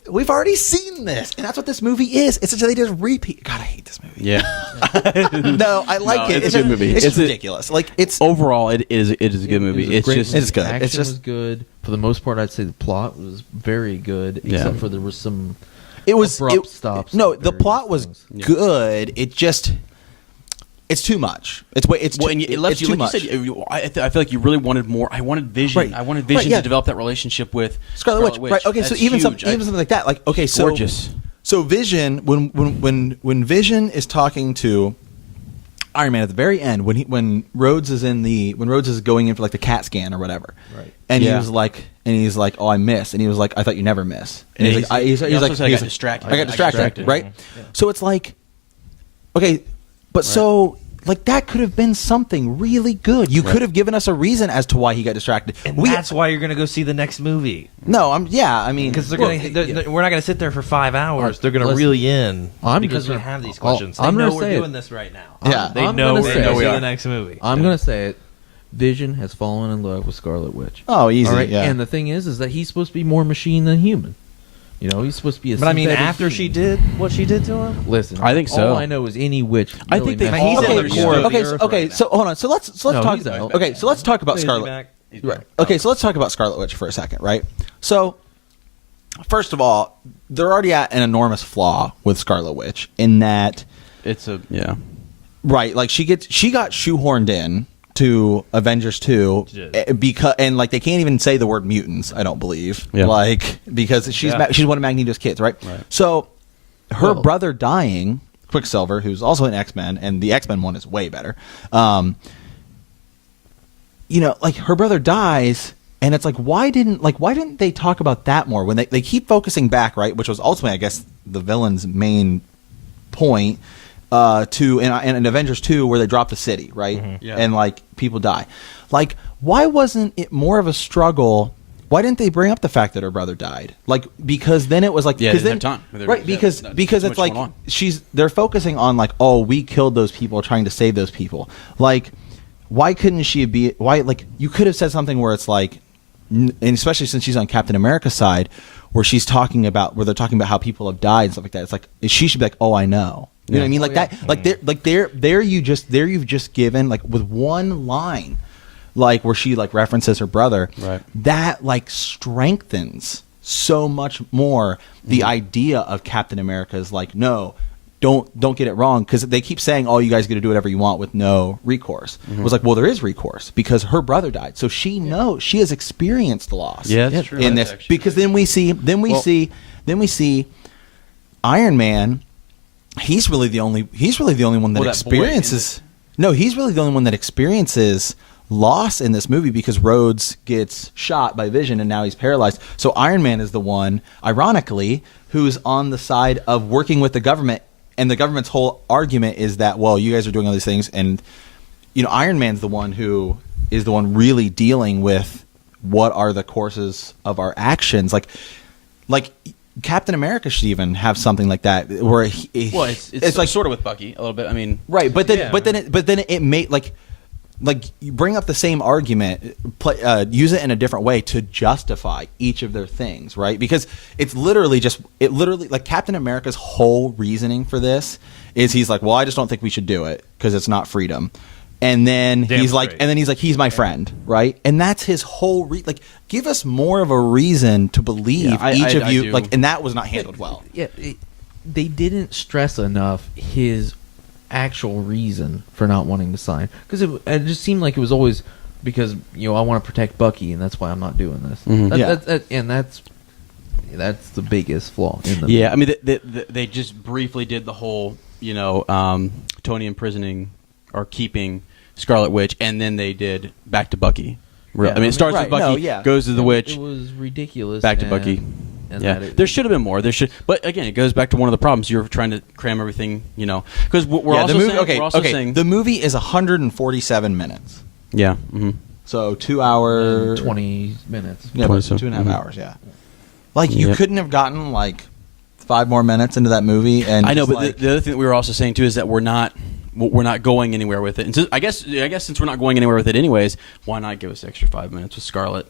We've already seen this, and that's what this movie is. It's just they just repeat. God, I hate this movie. Yeah. No, I like No, it. it's a good movie. It's It's a- ridiculous. Like it's Overall, it is a good movie. It was a It's great just movie. It's good. Action It's just- was good. For the most part, I'd say the plot was very good, Yeah. except for there was some it was abrupt stops. No, at the various plot was things. good. It just it's too much. It's well, and it left it's you, too like much. you said. I feel like you really wanted more. I wanted Vision. Right. I wanted Vision Right, yeah. to develop that relationship with Scarlet Witch. Right. Okay. That's So even huge. something like that. Like okay. So Gorgeous. So Vision, when Vision is talking to Iron Man at the very end, when Rhodes is going in for like the CAT scan or whatever, Right. And Yeah. he's like, "Oh, I miss," and he was like, "I thought you never miss." And Yeah, he's like, he also said, "I got distracted." I got distracted, right? So it's like, okay, but so. Like that could have been something really good. You could have given us a reason as to why he got distracted. and that's why you're going to go see the next movie, no, I mean, because Well, we're not going to sit there for 5 hours. They're going to Listen, reel you in I'm because just we gonna- have these I'll- questions. They I'm know gonna we're say it. doing this right now. Yeah. They I'm know gonna we're say going to it. see the next movie. I'm going to say it. Vision has fallen in love with Scarlet Witch. oh, easy, All right, yeah. and the thing is that he's supposed to be more machine than human. You know, he's supposed to be a. But I mean, synthetic after she being. did what she did to him, Listen, I think so. All I know is any witch. I really think they messes all with are the used core to of the okay, earth okay. right So hold on. So let's No, talk. he's out. Okay, so let's talk about Is he Scarlet. back? Right. Okay, so let's talk about Scarlet Witch for a second, right? So, first of all, they're already at an enormous flaw with Scarlet Witch in that, It's a right? Like she got shoehorned in to Avengers 2 She did. because and like they can't even say the word mutants, I don't believe. Yeah. Like because she's Yeah. she's one of Magneto's kids, right? Right. So her Well- brother dying, Quicksilver, who's also an X-Men, and the X-Men one is way better. You know, like her brother dies, and it's like why didn't they talk about that more when they keep focusing back, right? Which was ultimately, I guess, the villain's main point to in Avengers 2 where they drop the city, right? Yeah. And like people die. Like why wasn't it more of a struggle? Why didn't they bring up the fact that her brother died? Like because then it was like Yeah, because they then didn't have time. There right was- because yeah, because too it's much like going on. they're focusing on like, oh, we killed those people trying to save those people. Like why couldn't she be like you could have said something where it's like and especially since she's on Captain America's side where they're talking about how people have died and stuff like that. It's like she should be like, oh, I know. You know what I mean? Like that you've just given like with one line like where she like references her brother, Right. that like strengthens so much more the idea of Captain America's like, no, don't get it wrong, because they keep saying, oh, you guys get to do whatever you want with no recourse. It was like, well, there is recourse because her brother died, so she knows, she has experienced loss. Yeah, that's true. In That's this, actually because then we see Iron Man. He's really the only one that Well, that boy in experiences. No, he's really the only one that experiences loss in this movie because Rhodes gets shot by Vision and now he's paralyzed. So Iron Man is the one, ironically, who's on the side of working with the government, and the government's whole argument is that, well, you guys are doing all these things, and you know, Iron Man's the one who is the one really dealing with what are the courses of our actions. Like Captain America should even have something like that where Well, it's like sort of with Bucky a little bit. I mean, right, but then Yeah. but then it made like you bring up the same argument, use it in a different way to justify each of their things, right? Because it's literally like Captain America's whole reasoning for this is he's like, well, I just don't think we should do it because it's not freedom. And then he's like, he's my friend, right? And that's his whole like. Give us more of a reason to believe Yeah, each of I you, do. like, and that was not handled well. Yeah, they didn't stress enough his actual reason for not wanting to sign, because it just seemed like it was always because, you know, I want to protect Bucky and that's why I'm not doing this. Mhm. Yeah. That's the biggest flaw in the yeah. I mean, they just briefly did the whole, you know, Tony imprisoning or keeping Scarlet Witch, and then they did back to Bucky. Yeah, I mean, it starts right, with Bucky, no, yeah. goes to the witch, It was ridiculous. back to and- Bucky. and Yeah, that it- there should have been more. But again, it goes back to one of the problems. You're trying to cram everything, you know, because we're also the movie. saying, we're also saying, The movie is 147 minutes, yeah, mm-hmm. so 2 hours, 20 minutes. yeah, 27, 2.5 mhm. hours. Yeah, like you Yep. couldn't have gotten like 5 more minutes into that movie, and I know, just, but like, the other thing that we were also saying too is that we're not going anywhere with it. And so I guess since we're not going anywhere with it anyways, why not give us the extra 5 minutes with Scarlet?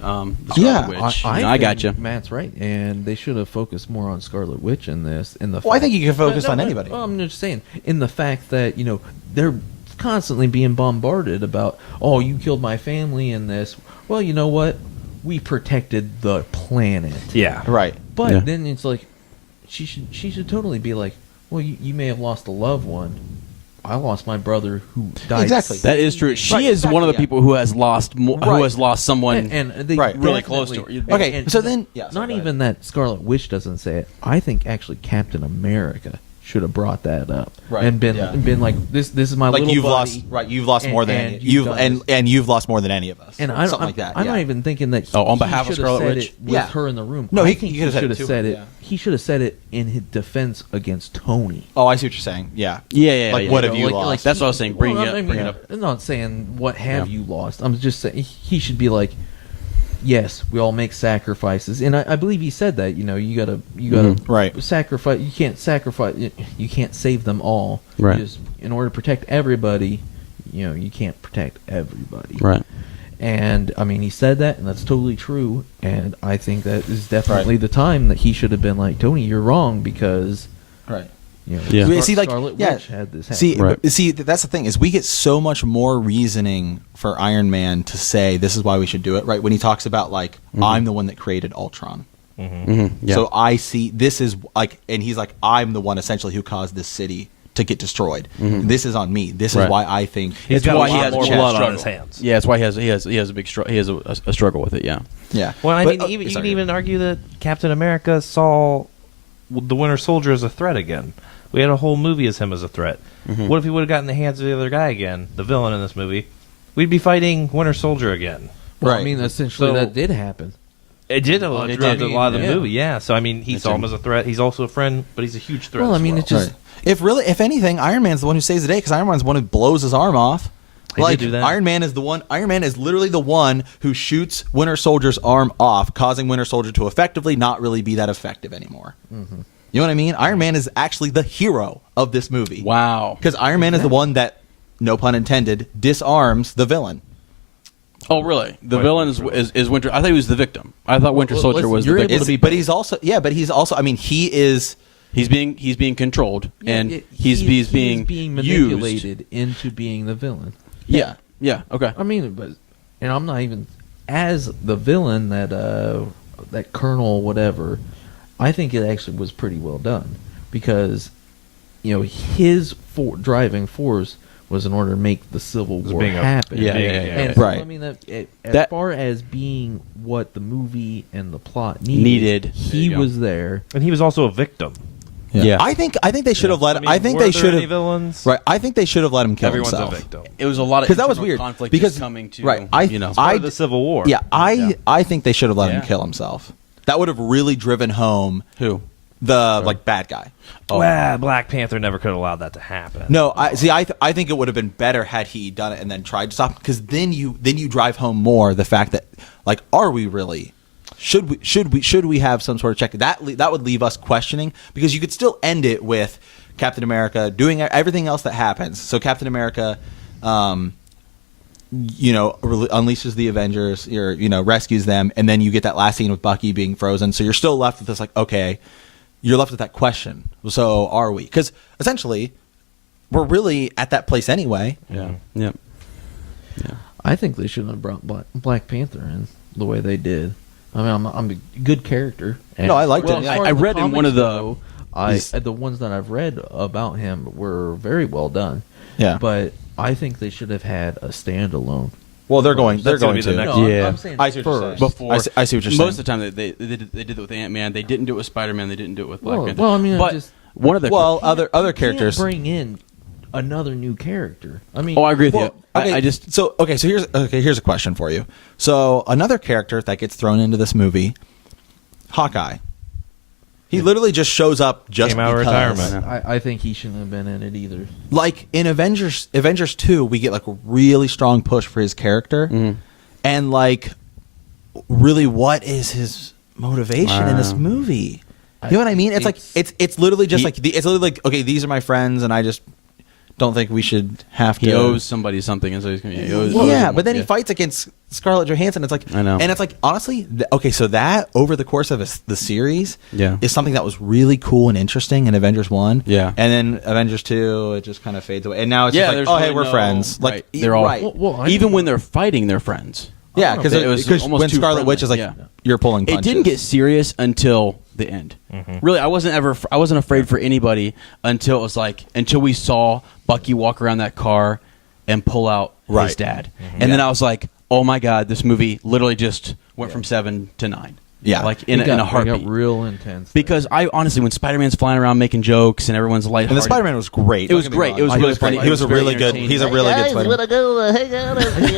The Scarlet Yeah, Witch. I I think got you. Matt's right, and they should have focused more on Scarlet Witch in this. In the Well, I fact- think you can focus No, on no, anybody. Well, I'm just saying, in the fact that, you know, they're constantly being bombarded about, oh, you killed my family in this. Well, you know what? We protected the planet. yeah, right. But Yeah. then it's like, she should totally be like, well, you may have lost a loved one. I lost my brother who died. Exactly. That is true. She Right, is one of the exactly, yeah. people who has lost who Right. has lost someone. And they Right. Really close to her. definitely- Okay, so then- yeah, sorry, not go ahead. even that Scarlet Witch doesn't say it. I think actually Captain America should have brought that up, Right, and been yeah. like, this is my Like little you've buddy. lost more than and any, you've done this. and you've lost more than any of us, And I'm like that. I'm yeah. not even thinking that. Oh, on he behalf of should have Scarlet said Witch? it with Yeah. her in the room. No, I he think could have said should it have to said her, it. yeah. He should have said it in his defense against Tony. Oh, I see what you're saying. Yeah. Yeah. Like, yeah. what yeah. have you lost? That's what I was saying. Bring Well, it up. I'm not saying what have Yeah. you lost. I'm just saying he should be like, yes, we all make sacrifices, and I believe he said that. You know, you gotta Right. sacrifice. You can't sacrifice. You can't save them all. Right. Just in order to protect everybody, you know, you can't protect everybody. Right. And I mean, he said that, and that's totally true. And I think that is definitely the time that he should have been like, Tony, you're wrong, because Right. you know, Yeah. Scarlet Witch had this happen. See, Right. see, that's the thing is we get so much more reasoning for Iron Man to say this is why we should do it. Right when he talks about like I'm the one that created Ultron. Yeah. So I see this is like, and he's like, I'm the one essentially who caused this city to get destroyed. This is on me. This Right. is why I think He's It's got why a he lot has more a blood struggle. on his hands. Yeah, it's why he has a big he has a struggle with it. Yeah. yeah. Well, I But- mean, even, you sorry. can even argue that Captain America saw the Winter Soldier as a threat again. We had a whole movie as him as a threat. What if he would have gotten the hands of the other guy again, the villain in this movie? We'd be fighting Winter Soldier again. Well, Right. I mean, essentially So- that did happen. It did a It throughout did. a lot of the Yeah. movie, yeah. So I mean, he It saw him did. as a threat. He's also a friend, but he's a huge threat. Well, I as mean, well. it's just Right. If anything, Iron Man's the one who saves the day because Iron Man's the one who blows his arm off. He Like did do that. Iron Man is the one. Iron Man is literally the one who shoots Winter Soldier's arm off, causing Winter Soldier to effectively not really be that effective anymore. You know what I mean? Iron Man is actually the hero of this movie. Wow. Because Iron Man is the one that, no pun intended, disarms the villain. Oh, really? The Wait, villain wait, is Winter. I thought he was the victim. I thought Winter Well, Soldier listen, was the you're victim. able to be But he's also but he's also. I mean, he is. He's being controlled, and he's being used. manipulated into being the villain. Yeah. Yeah. Okay. I mean, but and I'm not even as the villain that Colonel whatever. I think it actually was pretty well done because you know his driving force was in order to make the Civil War being a- happen. Yeah, being- yeah, And yeah. so, Right. I mean, as That- far as being what the movie and the plot Needed. There he you go. was there. and he was also a victim. Yeah. I think they should have let. mean, I think were they there should any have. villains. Right. I think they should have let him kill Everyone's himself. a victim. It was a lot of Because that was internal weird. conflict Because just coming to right, you know. Part of the Civil War. Yeah, I think they should have let him Yeah. kill himself. That would have really driven home Who? the like bad guy. Well, Black Panther never could have allowed that to happen. No, I see. I think it would have been better had he done it and then tried to stop. Because then you drive home more the fact that like, are we really? Should we have some sort of check? That would leave us questioning because you could still end it with Captain America doing everything else that happens. So Captain America, unleashes the Avengers, or rescues them, and then you get that last scene with Bucky being frozen. So you're still left with this like, okay, you're left with that question. So are we? Because essentially, we're really at that place anyway. Yeah. Yeah. I think they shouldn't have brought Black Panther in the way they did. I mean, I'm a good character. And No, I liked Well, it. as far I as the read in one comics of the- go, He's- the ones that I've read about him were very well done. Yeah. But I think they should have had a standalone. Well, they're going. That's gonna be the to. next- No, Yeah. I'm saying I see what you're first. saying. Before I see what you're saying. Most of the time they did it with Ant-Man. They didn't do it with Spider-Man. They didn't do it with Black Well, Panther. well, I mean, I but just- one of the Well, other You can't characters. bring in another new character. I mean, Oh, I agree with Well, you. okay, I just so here's a question for you. So another character that gets thrown into this movie, Hawkeye. He literally just shows up just Came out of because. retirement. I think he shouldn't have been in it either. Like in Avengers 2, we get like a really strong push for his character, and like, really, what is his motivation in this Wow. movie? You know what I mean? It's like it's literally just He- like it's literally like, okay, these are my friends, and I just don't think we should have to. he owes somebody something, and so he's going to. Yeah, but then he fights against Scarlett Johansson. It's like, I know. and it's like, honestly, okay, so that over the course of the series, Yeah. is something that was really cool and interesting in Avengers 1. Yeah. and then Avengers 2, it just kind of fades away, and now it's Yeah, just there's like, oh, hey, really we're no- friends. Like, right. They're all right. Well, I even mean- when they're fighting, they're friends. Yeah, It was because almost when too Scarlet Witch friendly. is like, Yeah. you're pulling It punches. didn't get serious until the end. Really, I wasn't afraid for anybody until we saw Bucky walk around that car and pull out his Right. dad, and then I was like, oh my god, this movie literally just went from 7 to 9. Yeah. like in It a got heartbeat. real intense. Because I honestly, when Spider-Man's flying around making jokes and everyone's And lighthearted, the Spider-Man was great. It was Don't get me great. wrong. It was He really funny. He was a It was really very good. He's a really good Spider-Man.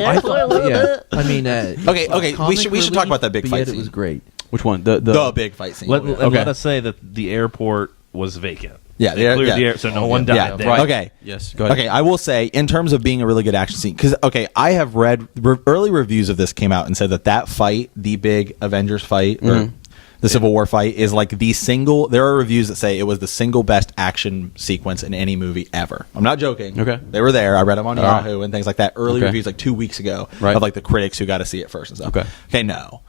I thought, yeah. I mean, Okay, we should talk about that big but fight yet scene. It was great. which one? The big fight scene. Let us say that the airport was vacant. Yeah, They cleared the yeah. air, so no one died Yeah, there. right. Okay. Yes, go ahead. Okay, I will say, in terms of being a really good action scene, because, okay, I have read early reviews of this came out and said that fight, the big Avengers fight, or The Civil War fight is like the single. There are reviews that say it was the single best action sequence in any movie ever. I'm not joking. Okay. They were there. I read them on All right. Yahoo and things like that. Early Okay. reviews like 2 weeks ago Right. of like the critics who got to see it first and stuff. Okay. Okay. No,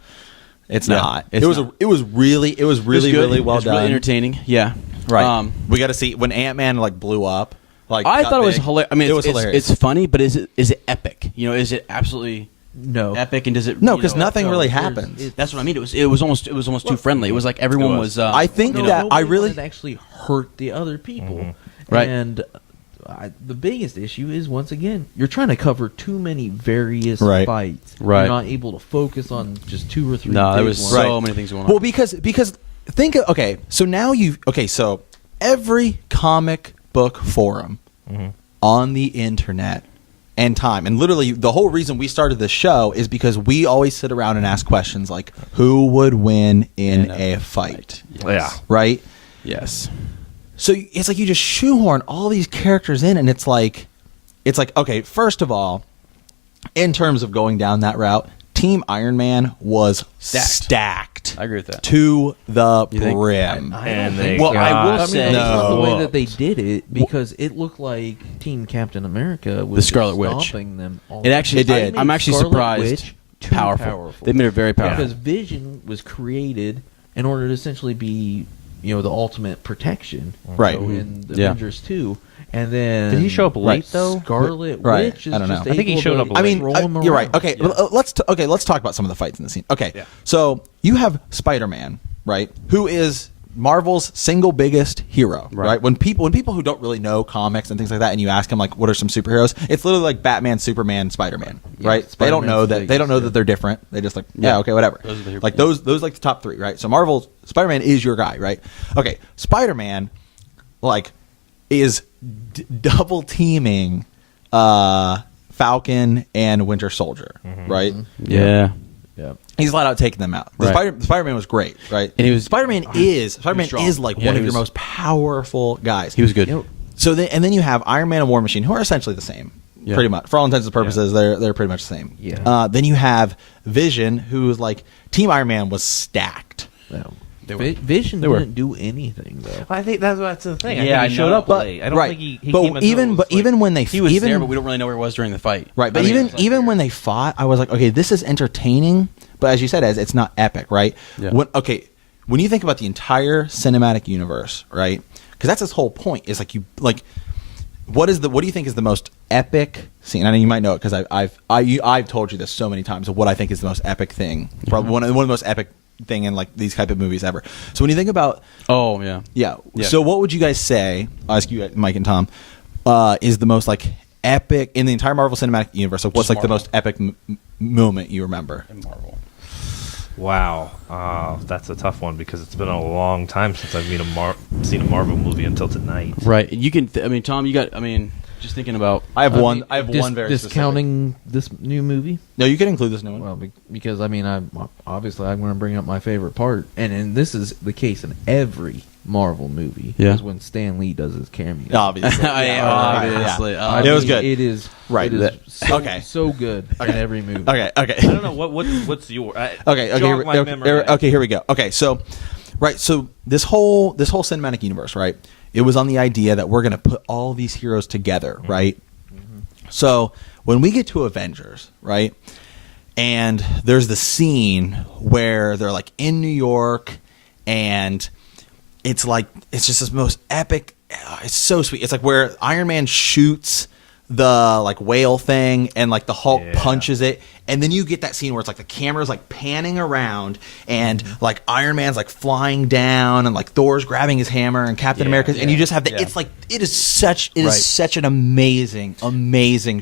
it's Yeah, not. it's it was. not. It was really. It was really good. really well it was done. Really entertaining. Yeah. Right. We got to see when Ant-Man like blew up. Like I got thought it was big. hilarious. I mean, it was hilarious. It's funny, but is it epic? You know, is it absolutely No. epic? And does it? No, you because know, nothing no, really there's- happens. it- That's what I mean. It was almost too friendly. It was like everyone It was. was. I think No, that I nobody really. wanted to actually hurt the other people. Right. And the biggest issue is, once again, you're trying to cover too many various Right. fights. Right. You're not able to focus on just 2 or 3. No, there big was ones. so Right. many things going on. Well, because think of, okay, so now so every comic book forum on the internet and time, and literally the whole reason we started this show is because we always sit around and ask questions like, who would win in a fight, Yeah. right? yes. So it's like you just shoehorn all these characters in, and it's like okay, first of all, in terms of going down that route, Team Iron Man was stacked. I agree with that. To the You think? brim. I And don't they think Well, so. I will I mean, say- that's not the No. way that they did it, because it looked like Team Captain America was The Scarlet just Witch. stomping them all. It actually It did. They I'm made actually Scarlet surprised. Witch too Powerful. They made it very powerful. because Vision was created in order to essentially be, the ultimate protection, Right. in the Yeah. Avengers 2. And then Did he show up late Right. though? Scarlet Right. Witch is I don't just know. I think he able showed to up I mean, throw 'em you're right. around. Okay, Yeah. let's talk about some of the fights in the scene. Okay, Yeah. so you have Spider-Man, right? Who is Marvel's single biggest hero, Right. right? When people who don't really know comics and things like that, and you ask them like, what are some superheroes? It's literally like Batman, Superman, Spider-Man, Yeah, right? They don't know Spider-Man's that they don't know biggest, that they're different. They just like, Yeah. yeah, okay, whatever. Those are the- Like those like the top 3, right? So Marvel's Spider-Man is your guy, right? Okay, Spider-Man like is double teaming Falcon and Winter Soldier, right? Yeah. Yeah. He's flat out taking them out. Right. Spider-Man was great, right? And he was- Spider-Man strong. is like Yeah, one he of your was- most powerful guys. He was good. You know, So then you have Iron Man and War Machine, who are essentially the same, Yeah. pretty much for all intents and purposes. They're pretty much the same. Yeah. Then you have Vision, who's like Team Iron Man was stacked. no. They were. Vision They were. didn't do anything though. I think that's the thing. Yeah, I I think he showed know. up But late. I don't right, think he but came until even it was, but like- even when they He was even there, but we don't really know where he was during the fight. right, but I mean, even it was like even weird. when they fought, I was like, okay, this is entertaining. But as you said, it's not epic, right? Yeah. When you think about the entire cinematic universe, right? Because that's its whole point. Is like what do you think is the most epic scene? I know you might know it because I've told you this so many times of what I think is the most epic thing. Probably one of the most epic thing in like these type of movies ever. So when you think about Oh yeah. yeah, Yeah. so what would you guys say? I'll ask you, Mike and Tom, is the most like epic in the entire Marvel Cinematic Universe? Like, what's Just like the Marvel. most epic moment you remember? In Marvel. Wow, that's a tough one because it's been a long time since I've seen a Marvel movie until tonight. Right. You can. I mean, Tom, you got. I mean, just thinking about. I have one. mean, I have one very specific. discounting this new movie. No, you can include this new one. Well, because I mean, I'm going to bring up my favorite part, and this is the case in every Marvel movie. Yeah. is when Stan Lee does his cameo. Obviously, Yeah, obviously. I It was mean, good. It is Right, It is that- so, okay. so good in every movie. Okay. I don't know what's your Okay. jog my memory. Okay. Here we go. Okay. So, right. So this whole cinematic universe, right? It was on the idea that we're going to put all these heroes together, right? So when we get to Avengers, right, and there's the scene where they're like in New York, and it's just this most epic. It's so sweet. It's like where Iron Man shoots the like whale thing and like the Hulk Yeah. punches it, and then you get that scene where it's like the camera's like panning around and like Iron Man's like flying down and like Thor's grabbing his hammer and Captain Yeah, America's and you yeah, just have the yeah. it's like it is such Right. such an amazing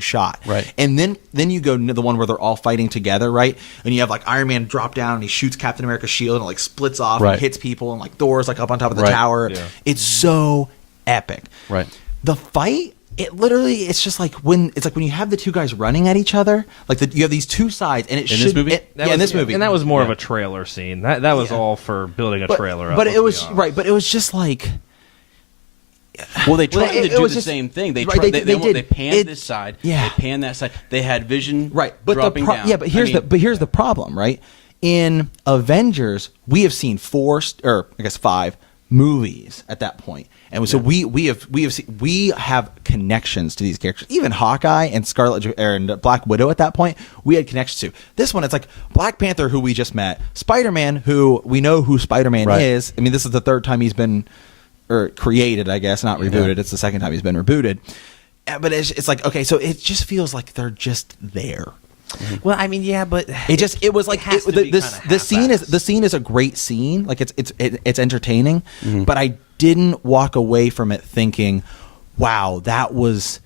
shot. Right. And then you go to the one where they're all fighting together, right? And you have like Iron Man drop down and he shoots Captain America's shield and it like splits off Right. and hits people and like Thor's like up on top of the Right. tower. Yeah. It's so epic. Right. The fight, it's just like when you have the two guys running at each other, like you have these two sides, and it In should this movie? in this movie, and that was more of Yeah. a trailer scene. That was Yeah. all for building a but, trailer up. But let's it be was honest. right. But it was just like Well, they tried it- to it do was the just- same thing. They right, tried, they they did. panned It- this side. yeah. They panned that side. They had Vision right. But dropping down. But here's I mean, the problem, right? in Avengers, we have seen 5 movies at that point. And so we have connections to these characters. Even Hawkeye and and Black Widow at that point, we had connections to. This one, it's like Black Panther, who we just met, Spider-Man, who we know who Spider-Man is. I mean, this is the third time he's been created, I guess, not rebooted. It's the second time he's been rebooted. But it's like, okay, so it just feels like they're just there. Well, I mean, yeah, but the scene is a great scene. Like it's entertaining, but I didn't walk away from it thinking, wow, that was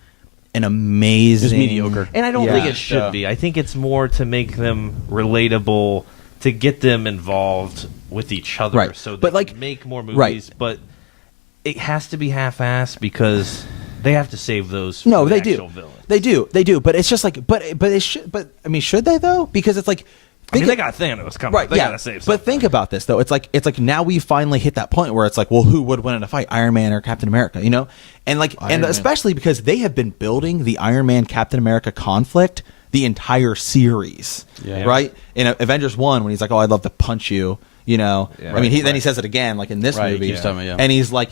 an amazing. It was mediocre. And I don't think it should be. I think it's more to make them relatable, to get them involved with each other, Right. so they But, can like- make more movies. right. But it has to be half-assed because they have to save those. No, for the they actual do. Villains. They do. But it's just like, but it should. But I mean, should they though? Because it's like, I mean, they got Thanos coming. right. They Yeah. gotta save something. But think about this though. It's like now we finally hit that point where it's like, well, who would win in a fight, Iron Man or Captain America? You know, and like, Iron and Man. especially because they have been building the Iron Man Captain America conflict the entire series, Yeah. right? In Avengers 1, when he's like, "Oh, I'd love to punch you," you know. Yeah. I mean, then he says it again, like in this Right, he movie, keeps talking about, yeah. and he's like,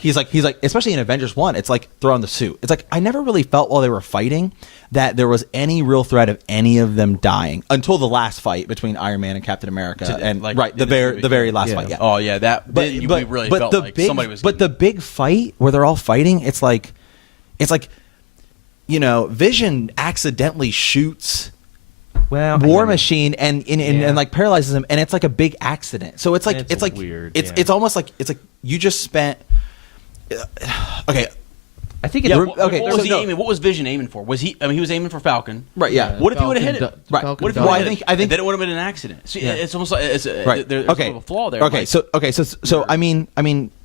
especially in Avengers 1, it's like throw on the suit. It's like I never really felt while they were fighting that there was any real threat of any of them dying until the last fight between Iron Man and Captain America, and like, right, in this movie. the very last Yeah. fight, yeah. Oh yeah, that. But Then we really but felt the like big somebody was. the big fight where they're all fighting, it's like you know, Vision accidentally shoots well, War Machine and Yeah. like paralyzes him, and it's like a big accident. So it's like It's it's like weird, It's yeah. it's almost like you just spent. Okay, I think Yeah, it's okay, what was so he no. aiming? What was Vision aiming for? Was he? I mean, he was aiming for Falcon. right? Yeah. What if he would've hit it? Right. Falcon What if he died. Well, would've hit it? I think And then it would have been an accident. See, Yeah. it's almost like it's Right. there's okay. a flaw there. Okay. like- So I mean,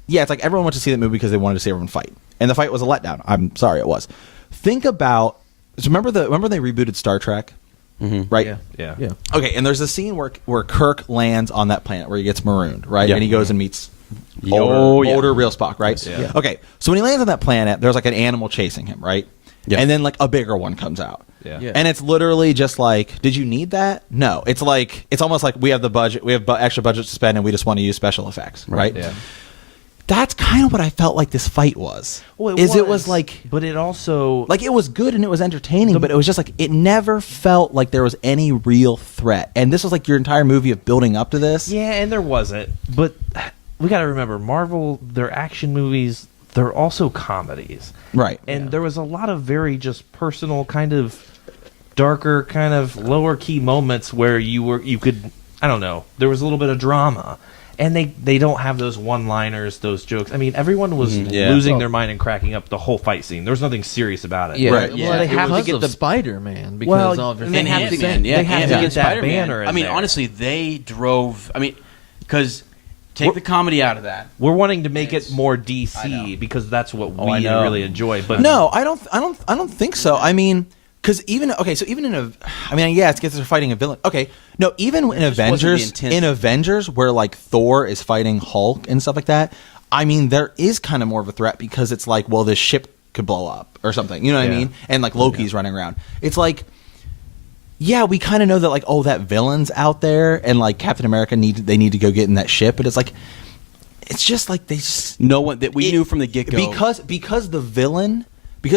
yeah, it's like everyone went to see that movie because they wanted to see everyone fight, and the fight was a letdown. I'm sorry, it was. Think about. So remember they rebooted Star Trek, right? Yeah. Yeah. Okay, and there's a scene where Kirk lands on that planet where he gets marooned, right? Yeah. And he goes and meets Oh, yeah. older real Spock, right? Yes. Yeah. Okay, so when he lands on that planet, there's like an animal chasing him, right? Yeah. And then like a bigger one comes out. Yeah. Yeah. And it's literally just like, did you need that? No. It's like it's almost like we have the budget, we have extra budget to spend, and we just want to use special effects, right? Yeah. That's kind of what I felt like this fight was. Well, it was like but it also it was good and it was entertaining, but it was just like it never felt like there was any real threat. And this was like your entire movie of building up to this. Yeah, and there wasn't. But we got to remember, Marvel, their action movies, they're also comedies. Right. And there was a lot of very just personal, kind of darker, kind of lower key moments where you could, I don't know, there was a little bit of drama. And they don't have those one-liners, those jokes. I mean, everyone was yeah. losing Well- their mind and cracking up the whole fight scene. There was nothing serious about it. Yeah, Right. well, Yeah. they It have was to get of the Spider-Man because Well, all and everything they have makes to- sense. yeah, they have to Ant-Man, get that Spider-Man. banner in I mean, there. honestly, they drove. I mean, because take the comedy out of that. We're wanting to make it more I DC know. because that's what Oh, I we know. really enjoy. But No, I don't think so. I mean, because even yes, because they're fighting a villain. Okay, no, even in just wasn't the Avengers, intent. where like Thor is fighting Hulk and stuff like that. I mean, there is kind of more of a threat because it's like, well, this ship could blow up or something. You know what I Yeah. mean? And like Loki's running around. It's like, yeah, we kind of know that like, oh, that villain's out there, and like Captain America need to go get in that ship, but it's like, it's just like they just No one that we it- knew from the get go. because the villain we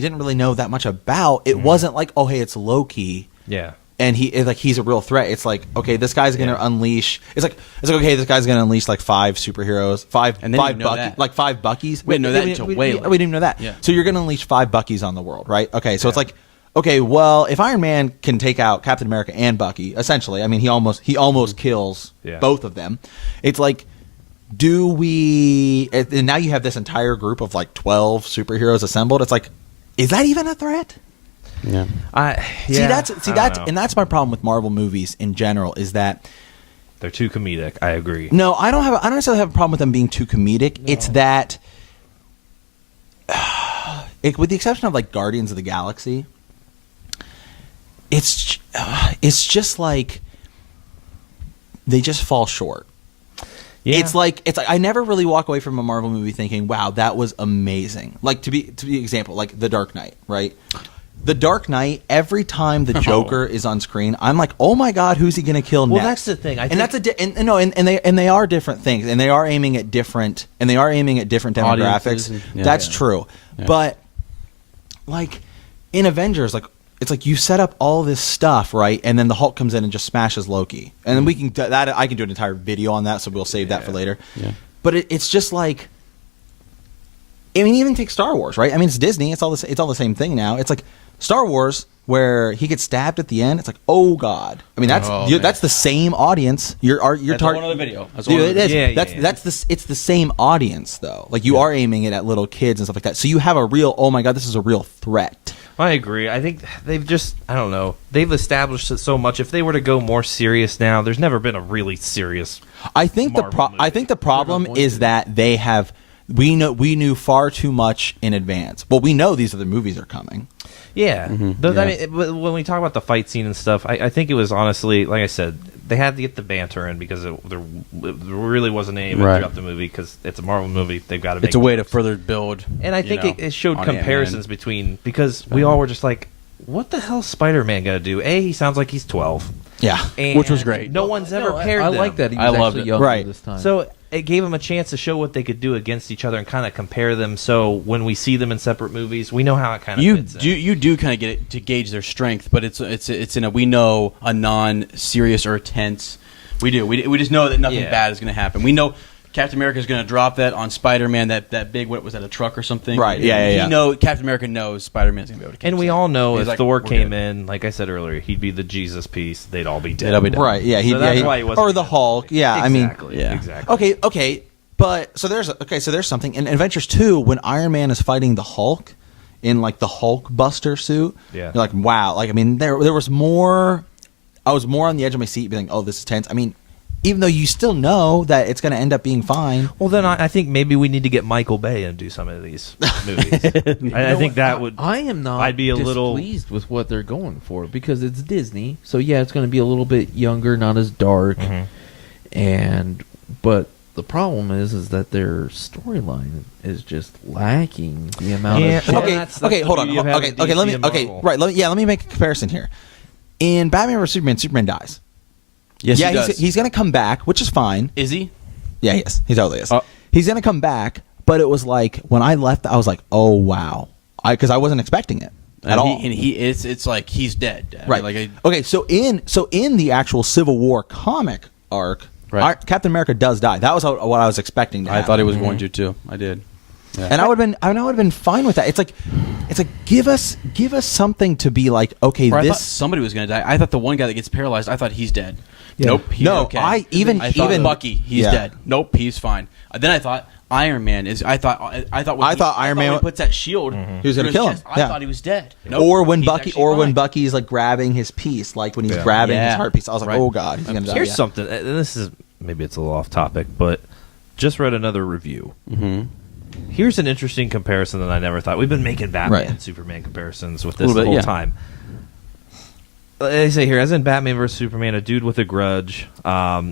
didn't really know that much about. It wasn't like, oh hey, it's Loki yeah. and he's a real threat. It's like, okay, this guy's gonna unleash. It's like okay, this guy's gonna unleash like 5 superheroes, And then you know that. like 5 Buckies. We didn't know that until way later. We didn't even know that. Yeah. So you're gonna unleash 5 Buckies on the world, right? Okay, so it's like, okay, well, if Iron Man can take out Captain America and Bucky, essentially, I mean, he almost kills Yeah. both of them. It's like, do we? And now you have this entire group of like 12 superheroes assembled. It's like, is that even a threat? yeah. That's my problem with Marvel movies in general is that They're too comedic. I agree. no, I don't necessarily have a problem with them being too comedic. It's that, with the exception of like Guardians of the Galaxy, it's just like they just fall short. Yeah. It's like I never really walk away from a Marvel movie thinking, "Wow, that was amazing." Like to be example, like The Dark Knight, right? The Dark Knight, every time the Joker is on screen, I'm like, oh my god, who's he going to kill Well, next? that's the thing. I and think- that's and they are different things, and they are aiming at different demographics. Audiences and- yeah. That's Yeah. true, but like in Avengers, like it's like you set up all this stuff, right, and then the Hulk comes in and just smashes Loki, and then we can I can do an entire video on that, so we'll save that for later. Yeah. But it's just like. I mean, even take Star Wars, right? I mean, it's Disney. It's all the same thing now. It's like Star Wars, where he gets stabbed at the end. It's like, oh god. I mean, that's the same audience. You're That's a whole other video. That's a whole Dude, other it is. video. Yeah, That's it's the same audience though. Like you are aiming it at little kids and stuff like that. So you have a real. Oh my god, this is a real threat. I agree. I think they've just, I don't know, they've established it so much. If they were to go more serious now, there's never been a really serious. I think Marvel movie. the problem is that they have. We knew far too much in advance. Well, we know these other movies are coming. Yeah. Mm-hmm. I mean, when we talk about the fight scene and stuff, I think it was honestly, like I said, they had to get the banter in because there really wasn't any of it Right. throughout the movie because it's a Marvel movie. They've got to make It's a way to jokes. further build. And I think it showed on comparisons Ant-Man. between, because we all were just like, what the hell's Spider-Man going to do? He sounds like he's 12. Yeah. And Which was great. No one's ever I paired them. like that he I was loved actually it. younger Right. this time. So it gave them a chance to show what they could do against each other and kind of compare them. So when we see them in separate movies, we know how it kind of fits in. You do kind of get it to gauge their strength, but it's in a we know a non-serious or tense. We do. We just know that nothing Yeah. bad is going to happen. We know Captain America is going to drop that on Spider-Man. That big, what was that, a truck or something? Right, yeah. Captain America knows Spider-Man's going to be able to catch And we that. all know He's if like, Thor "We're came good." in, like I said earlier, he'd be the Jesus piece. They'd all be dead. They'd all be dead. Right. Yeah. So that's he- why he wasn't or the in Hulk. movie. Yeah. I mean. Exactly. yeah. Exactly. Okay. But so there's something in Avengers 2 when Iron Man is fighting the Hulk in like the Hulk Buster suit. Yeah. You're like, wow. Like I mean, there was more. I was more on the edge of my seat, being like, oh, this is tense. I mean, even though you still know that it's going to end up being fine. Well, then I think maybe we need to get Michael Bay and do some of these movies. I think that would. I am not I'd be a little- displeased with what they're going for because it's Disney. So yeah, it's going to be a little bit younger, not as dark. But the problem is that their storyline is just lacking the amount Yeah. of shit. Well, Okay, that's okay, the hold on. beauty of having Okay, let DC me. and Okay, Marvel. right. Let me make a comparison here. In Batman vs Superman, Superman dies. Yes, yeah, he does. he's going to come back, which is fine. Is he? Yeah, he is. He totally is. Oh. He's going to come back, but it was like when I left, I was like, oh wow, because I wasn't expecting it at all. It's like he's dead. I mean, Right. Like Okay. So in the actual Civil War comic arc, Right. Captain America does die. That was what I was expecting. To I happen. thought he was going to too. I did. Yeah. And I would have been fine with that. It's like give us something to be like, okay, Or I thought this. somebody was going to die. I thought the one guy that gets paralyzed. I thought he's dead. Yeah. Nope. He's No, okay. I even- I thought even- Bucky. He's yeah. dead. Nope. He's fine. Then I thought Iron Man is. I thought Iron Man Man- when he puts that shield. He was through gonna his kill him, chest, I yeah. thought he was dead. Nope, Or when he's Bucky, actually or when fine. Bucky's like grabbing his piece, like when he's Yeah. grabbing his Yeah. heart piece. I was like, Right. oh god, he's gonna die. Here's yeah. something, and this is maybe it's a little off topic, but just read another review. Mm-hmm. Here's an interesting comparison that I never thought. We've been making Batman Right. and Superman comparisons with this Little the bit, whole yeah. time. They say here, as in Batman vs Superman, a dude with a grudge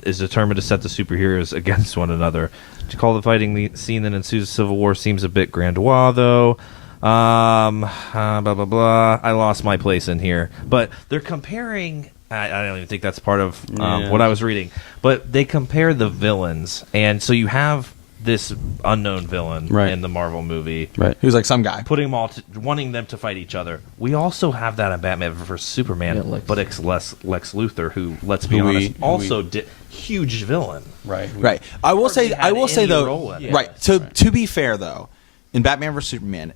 is determined to set the superheroes against one another. To call the fighting scene that ensues a civil war seems a bit grandiose, though. Blah blah blah. I lost my place in here, but they're comparing. I don't even think that's part of Yeah. what I was reading, but they compare the villains, and so you have this unknown villain Right. in the Marvel movie, Right. He was like some guy. putting them all, wanting them to fight each other. We also have that in Batman vs Superman, Yeah, Lex. but it's Lex Luthor, who, let's be Who we- honest, who also did huge villain. Right. Right. I will Hardly say. had I will say any though. role in it. Right. To be fair though, in Batman vs Superman,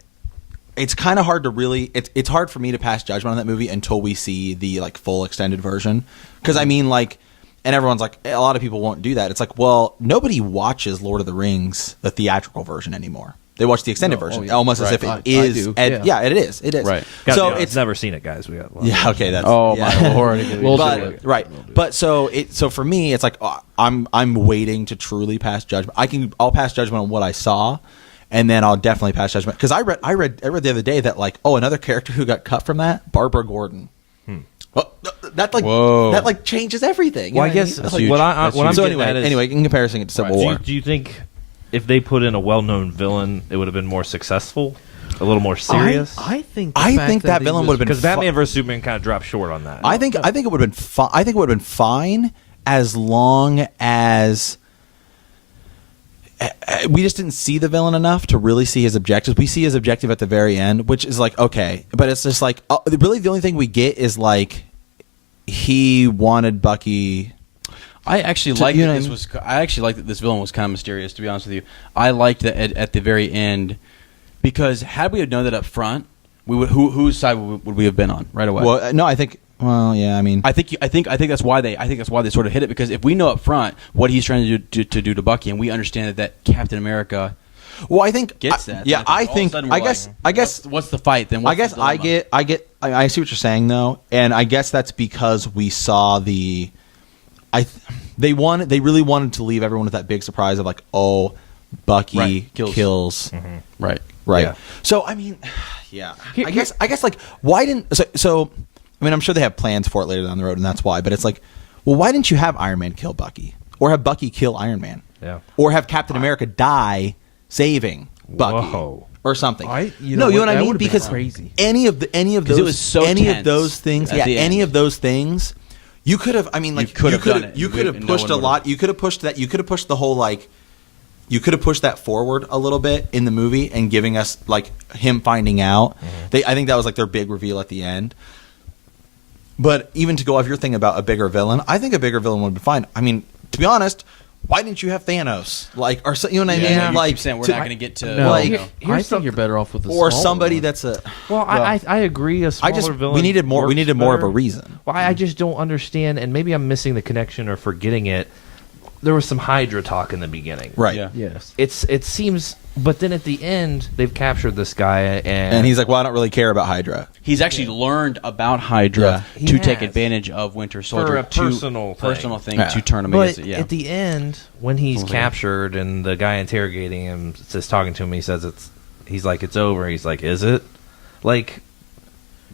it's kind of hard to really. It's hard for me to pass judgment on that movie until we see the like full extended version. Because I mean, like, and everyone's like, a lot of people won't do that. It's like, well, nobody watches Lord of the Rings the theatrical version anymore. They watch the extended No, version, oh, yeah. almost as Right. if it I is. do, yeah, it is. It is. Right. Gotta So be honest, it's never seen it, guys. We got yeah. Okay. That's Oh yeah. my lord. We'll do but it. right, but so for me, it's like I'm waiting to truly pass judgment. I'll pass judgment on what I saw, and then I'll definitely pass judgment because I read the other day that like another character who got cut from that, Barbara Gordon. Well, that like Whoa. that like changes everything. you Well, I know what guess mean? That's what like- what That's I'm huge. so getting at is, anyway, in comparison to Civil do War, you think if they put in a well-known villain, it would have been more successful? a little more serious? I think. I fact think that he villain was- would've been Because Batman vs Superman kind of dropped short on that. I think it would have been fine. I think it would have been fine as long as we just didn't see the villain enough to really see his objectives. We see his objective at the very end, which is like okay, but it's just like really the only thing we get is like he wanted Bucky. I actually So, liked you that know this what I was. I actually liked that this villain was kind of mysterious. To be honest with you, I liked that at the very end because had we had known that up front, we would whose side would we have been on right away? Well, no, I think. Well, yeah, I mean, I think that's why they sort of hit it because if we know up front what he's trying to do to Bucky and we understand that Captain America well, I think gets that. Yeah, then I all of a think. sudden I we're guess. like, I guess. what's the fight then? I What's guess the I dilemma? get. I see what you're saying though, and I guess that's because we saw the. They really wanted to leave everyone with that big surprise of like, oh, Bucky Right, kills. right. Right. Yeah. So I mean, yeah. I guess like why didn't so I mean I'm sure they have plans for it later down the road and that's why, but it's like, well, why didn't you have Iron Man kill Bucky or have Bucky kill Iron Man? Yeah. Or have Captain America die saving Bucky Whoa. or something. you know know what I that mean? would've been Because crazy. any of 'Cause those it was so any tense of those things, at yeah, the any end. of those things, you could have. I mean, like You could have done it. You could have No pushed one a would've. lot. You could have pushed that. You could have pushed the whole like. You could have pushed that forward a little bit in the movie and giving us like him finding out. I think that was like their big reveal at the end. But even to go off your thing about a bigger villain, I think a bigger villain would be fine. I mean, to be honest, why didn't you have Thanos? Like, or so, you know what I mean? Yeah, you like, keep saying we're to- not going to get to. No, like- you know. I think you're better off with a or smaller somebody one. that's a. Well, I agree. A smaller I just villain. we needed more. We works needed more of a better. reason. Well, I just don't understand, and maybe I'm missing the connection or forgetting it. There was some Hydra talk in the beginning, Right. Yeah. Yes. It seems, but then at the end they've captured this guy, And he's like, well, I don't really care about Hydra. He's actually learned about Hydra He to take has. advantage of Winter Soldier For a to- personal thing. Yeah. to turn him But against it. Yeah. at the end, when he's Something. captured and the guy interrogating him says, talking to him, he says he's like, it's over. He's like, is it? Like,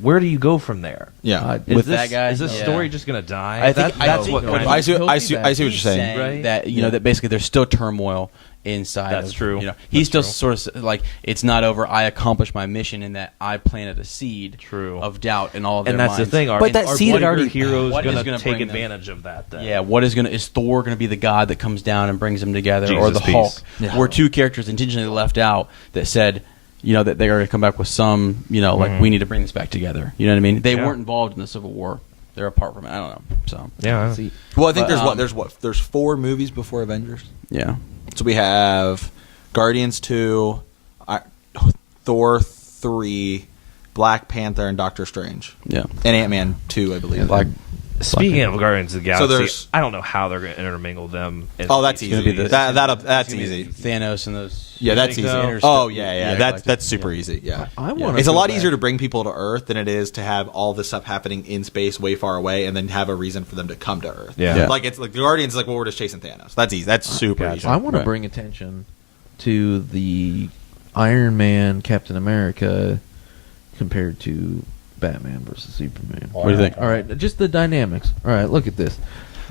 where do you go from there? Yeah. Is With this, that guy? is this Yeah. story just going to die? I think- that's I what think- kind I of, see. I see. I see what you're He's saying. Right? that you know that basically there's still turmoil inside. That's of, true. You know, he's That's still sort of like it's not over. I accomplished my mission in that I planted a seed True. of doubt in all of and their that's minds. the thing. But that our seed had bigger already- heroes what is going gonna to take bring them? advantage of that. Then. Yeah, is Thor going to be the god that comes down and brings them together, or Jesus the peace. Hulk? Yeah. Were two characters intentionally left out that said, you know, that they are going to come back with some, you know, like we need to bring this back together. You know what I mean? They Yeah. weren't involved in the Civil War; they're apart from it. I don't know. So Yeah. See, Well, I think But, there's 4 movies before Avengers. yeah, So we have Guardians 2, Thor 3, Black Panther, and Doctor Strange, yeah. and Ant-Man 2, I believe. Black- Speaking of Guardians of the Galaxy, there's- I don't know how they're going to intermingle them. In Oh, that's these easy. movies. That's It's gonna be easy. Thanos and those. Yeah, that's think easy. so? Oh yeah. Galactic. That's super easy. Yeah. I want. It's a lot easier to bring people to Earth than it is to have all this stuff happening in space, way far away, and then have a reason for them to come to Earth. Yeah. Yeah. Like it's like the Guardians, is like, well, we're just chasing Thanos. That's easy. That's super gotcha. easy. I want to Right. bring attention to the Iron Man, Captain America, compared to Batman versus Superman. What do you think? All right, just the dynamics. All right, look at this.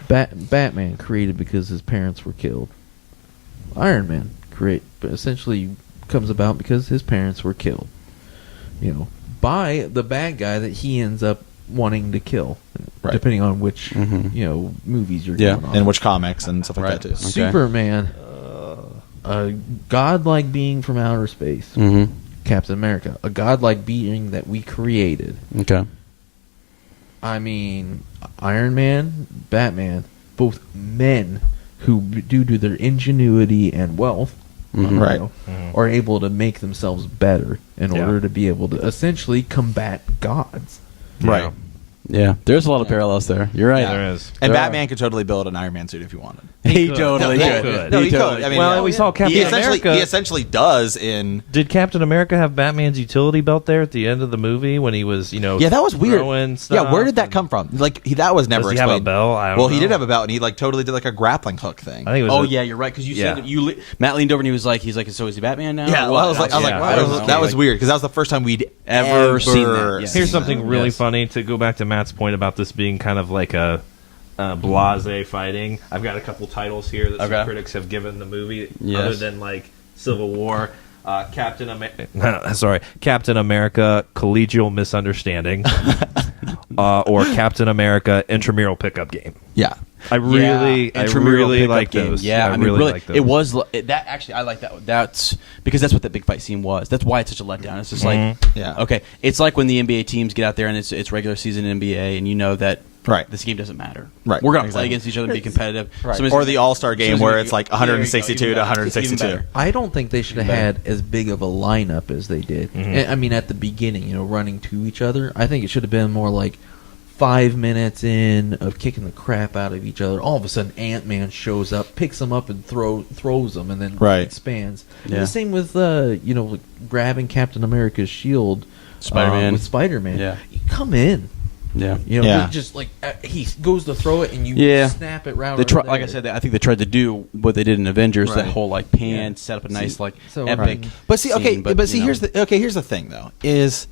Batman created because his parents were killed. Iron Man but essentially comes about because his parents were killed. You know, by the bad guy that he ends up wanting to kill, Right. depending on which Mhm. movies you're Yeah. going on. And which comics and stuff like Right. that too. Okay. Superman, a godlike being from outer space. Mm-hmm. Captain America, a godlike being that we created. Okay. I mean, Iron Man, Batman, both men who, due to their ingenuity and wealth, Mhm. Right. are able to make themselves better in Yeah. order to be able to essentially combat gods. Right. Yeah, there's a lot of parallels there. You're right. Yeah. There is. And There Batman could totally build an Iron Man suit if he wanted. He could. totally No, he could. could. No, he totally could. I mean, Well, yeah. we saw Captain America. He essentially does in. Did Captain America have Batman's utility belt there at the end of the movie when he was, Yeah, that was weird. throwing Yeah, stuff where did that and- come from? Like that was never Does he have explained. a bell? I don't well, know. he did have a belt, and he like totally did like a grappling hook thing. I think it was. Oh a- yeah, you're right. Because you Yeah. said Matt leaned over and he's like, so is he Batman now? Yeah, Or well, what? I was like, Yeah, wow, I don't know. that was Like, weird because that was the first time we'd Ever seen that, yes. Here's something really Yes. funny to go back to Matt's point about this being kind of like a blase fighting. I've got a couple titles here that Okay. some critics have given the movie, Yes. other than like Civil War. Captain America Collegial Misunderstanding, or Captain America Intramural Pickup Game. Yeah. I really pickup like game. those. Yeah, I really like those. It was that actually. I like that. That's because that's what that big fight scene was. That's why it's such a letdown. It's just like, Yeah. okay, it's like when the NBA teams get out there and it's regular season NBA, and you know that Right. this game doesn't matter. Right. We're gonna play Exactly. against each other and be competitive. Right. Somebody's Or gonna- the All-Star game somebody's where gonna it's go- like there you go, 162 even to better. It's even 162. better. I don't think they should have had as big of a lineup as they did. I mean, at the beginning, running to each other. I think it should have been more like 5 minutes in of kicking the crap out of each other. All of a sudden, Ant-Man shows up, picks them up, and throws them, and then Right. expands. And Yeah. the same with like grabbing Captain America's shield, Spider-Man. with Spider-Man. Yeah. You come in. Yeah. Yeah. Just like he goes to throw it, and you Yeah. snap it right. They try, over like I there. said, I think they tried to do what they did in Avengers. That Right. whole like pan, Yeah. set up a nice See, like so, epic. right. But see, okay, scene, but see, you know. here's the thing though is,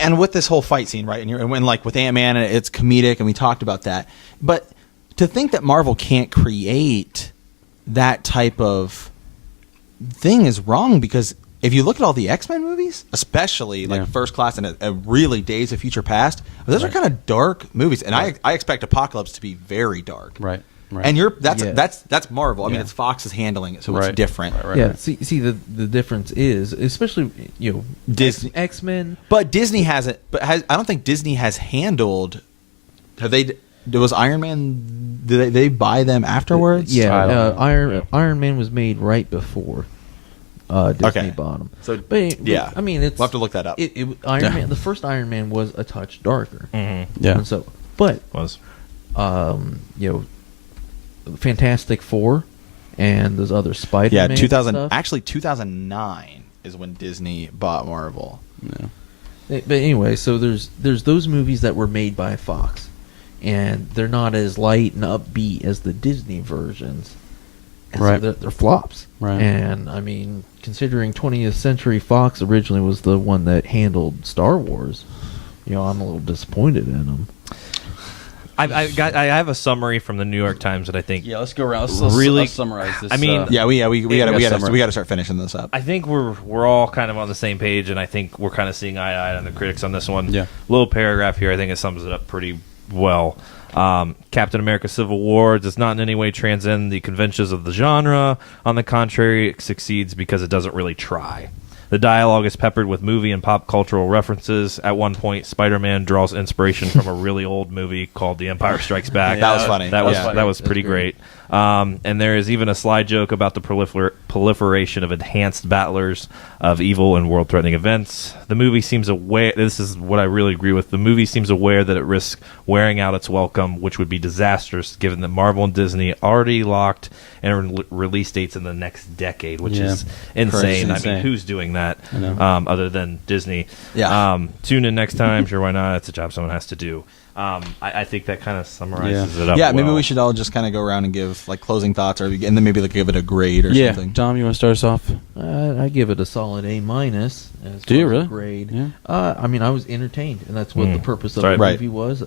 and with this whole fight scene, right, and when like with Ant-Man, and it's comedic, and we talked about that. But to think that Marvel can't create that type of thing is wrong, because if you look at all the X-Men movies, especially like Yeah. First Class and a really Days of Future Past, those are kind of dark movies, and I expect Apocalypse to be very dark, Right. Right. And that's Yeah. that's Marvel. I mean, Yeah. it's Fox is handling it, so Right. it's different. Right, right. Yeah, see, the difference is, especially Disney- X-Men. But Disney hasn't. But I don't think Disney has handled. Have they? Was Iron Man? Did they buy them afterwards? Yeah, I don't know. Iron Man was made right before Disney Okay. bought him. So, but yeah. I mean, it's We'll have to look that up. Iron Yeah. Man, the first Iron Man was a touch darker. Mhm. Yeah. And so, but Was Fantastic Four and those other Yeah, Spider-Man. 2000. stuff. Actually, 2009 is when Disney bought Marvel. Yeah. But anyway, so there's those movies that were made by Fox, and they're not as light and upbeat as the Disney versions. And Right. So they're flops. Right. And I mean, considering 20th Century Fox originally was the one that handled Star Wars, I'm a little disappointed in them. I have a summary from the New York Times that I think Yeah, let's go around. Really- let's summarize this. I mean- Yeah, we gotta gotta start finishing this up. I think we're all kind of on the same page, and I think we're kind of seeing eye to eye on the critics on this one. Yeah. Little paragraph here, I think it sums it up pretty well. Captain America: Civil War does not in any way transcend the conventions of the genre. On the contrary, it succeeds because it doesn't really try. The dialogue is peppered with movie and pop cultural references. At one point, Spider-Man draws inspiration from a really old movie called The Empire Strikes Back. That was funny. That was Yeah. that was That's pretty great. great. And there is even a sly joke about the proliferation of enhanced battlers of evil and world-threatening events. The movie seems aware. This is what I really agree with. The movie seems aware that it risks wearing out its welcome, which would be disastrous, given that Marvel and Disney already locked and release dates in the next decade, which Yeah. is insane. I Insane. mean, who's doing that I know. other than Disney? Yeah. Tune in next time. Sure, why not? It's a job someone has to do. I think that kind of summarizes it up. Yeah, maybe well. we should all just kind of go around and give like closing thoughts, and then maybe like give it a grade or Yeah. something. Tom, you want to start us off? I give it a solid A minus. As Do you far as really? grade? Yeah. I mean, I was entertained, and that's what the purpose of Right. the Right. movie was.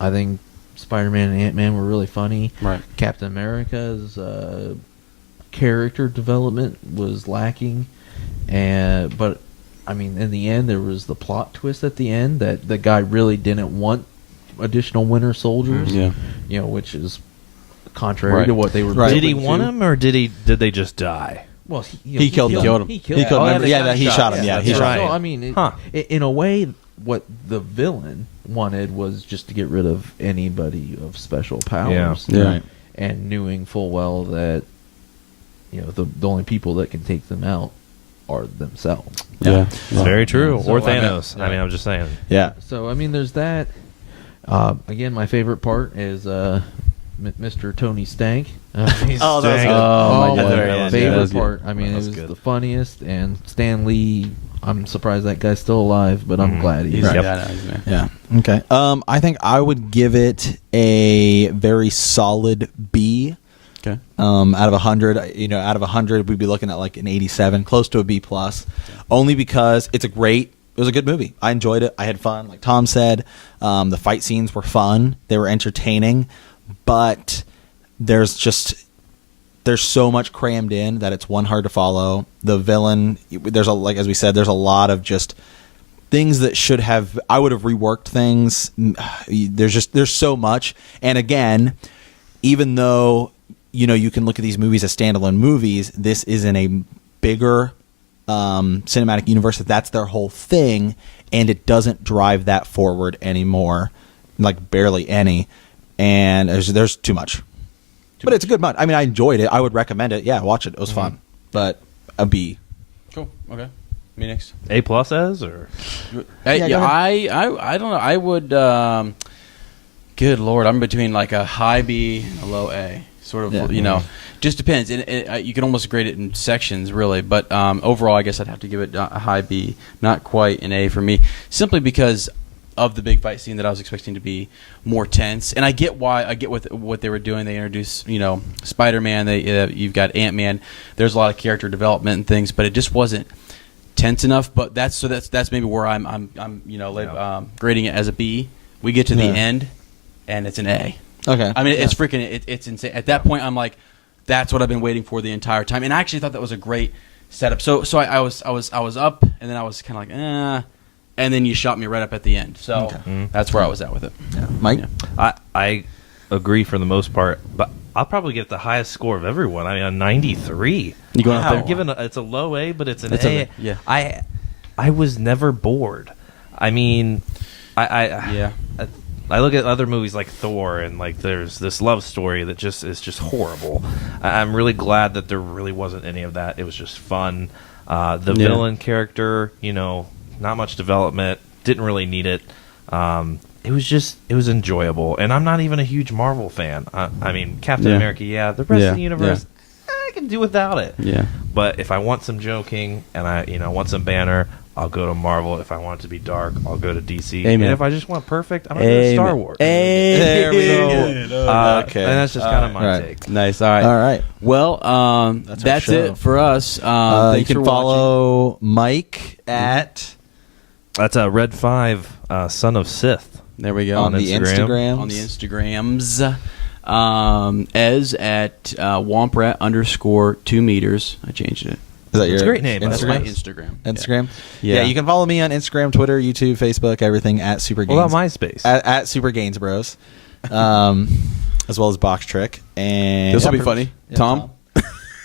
I think Spider-Man and Ant-Man were really funny. Right. Captain America's character development was lacking, but I mean, in the end, there was the plot twist at the end that the guy really didn't want additional Winter Soldiers. Yeah. Which is contrary Right. to what they were. Right. Did he building want to. him, or did they just die? Well, He killed them. Killed him. He killed He killed them. them. they Yeah, got he shot. shot him. Yeah, Yeah, he that's shot right. him. So I mean, Huh. in a way, what the villain wanted was just to get rid of anybody of special powers. Yeah. Right. And knowing full well that the only people that can take them out are themselves. Yeah. It's very true. So, Or I mean, Thanos. I mean, I'm just saying. Yeah. So I mean, there's that. Again, my favorite part is Mr. Tony Stank. He's- Oh, that was good. Oh, my my God, God. favorite That was good. part. I mean, That it was was good. the funniest. And Stan Lee, I'm surprised that guy's still alive, but I'm glad he's. He's Yep. man. Yeah. Okay. I think I would give it a very solid B. Okay. Out of 100, out of 100, we'd be looking at like an 87, close to a B plus, only because it was a good movie. I enjoyed it. I had fun. Like Tom said, the fight scenes were fun. They were entertaining, but there's there's so much crammed in that it's hard to follow. The villain, as we said, there's a lot of just things that I would have reworked things. There's so much. And again, even though, you can look at these movies as standalone movies, this is in a bigger cinematic universe. That's their whole thing. And it doesn't drive that forward anymore. Like barely any. And there's too much. But it's a good I mean, I enjoyed it. I would recommend it. Yeah, watch it. It was fun. But a B. Cool. Okay. Me next. A+ as or I don't know. I would. Good Lord, I'm between like a high B and a low A. Sort of, just depends. And you can almost grade it in sections, really. But overall, I guess I'd have to give it a high B, not quite an A for me, simply because of the big fight scene that I was expecting to be more tense. And I get what they were doing. They introduced, Spider-Man. You've got Ant-Man. There's a lot of character development and things, but it just wasn't tense enough. But that's maybe where I'm grading it as a B. We get to the end, and it's an A. Okay. I mean, it's freaking it's insane. At that point, I'm like, that's what I've been waiting for the entire time. And I actually thought that was a great setup. So I was up, and then I was kind of like, and then you shot me right up at the end. So that's where I was at with it. Yeah. Mike? Yeah. I agree for the most part, but I'll probably get the highest score of everyone. I mean, a 93. You going up there? It's a low A, but it's an It's A. yeah. I was never bored. I mean, I look at other movies like Thor, and like there's this love story that is just horrible. I'm really glad that there really wasn't any of that. It was just fun. The villain character, not much development. Didn't really need it. It was enjoyable. And I'm not even a huge Marvel fan. I mean, Captain America, the rest of the universe, I can do without it. Yeah. But if I want some joking and I want some banner, I'll go to Marvel. If I want it to be dark, I'll go to DC. Amen. And if I just want perfect, I'm going to go to Star Wars. There we go. Okay. And that's just kind of my take. Nice. All right. All right. Well, that's it for us. You Thanks can for follow Mike at That's Red 5, Son of Sith. There we go. on the Instagrams. On the Instagrams. Ez at Womprat _2 meters. I changed it. Is that your It's a great name. That's Instagram? my Instagram. Instagram? Yeah. Yeah, you can follow me on Instagram, Twitter, YouTube, Facebook, everything at Super Gains. What about MySpace? At Super Gains Bros. As well as Box Trick. And This will be funny. Yeah, Tom?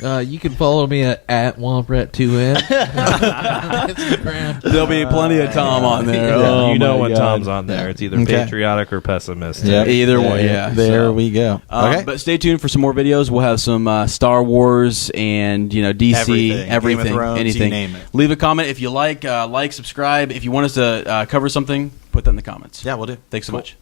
You can follow me at Womprat2M on Instagram. There'll be plenty of Tom on there. Yeah. Oh, you know my when God. Tom's on there. It's either Okay. patriotic or pessimistic. Yep. Either way, yeah. There So, we go. Okay. But stay tuned for some more videos. We'll have some Star Wars and DC, Everything. Game of Thrones, anything. you name it. Leave a comment if you like, subscribe. If you want us to cover something, put that in the comments. Yeah, we'll do. Thanks so Cool. much.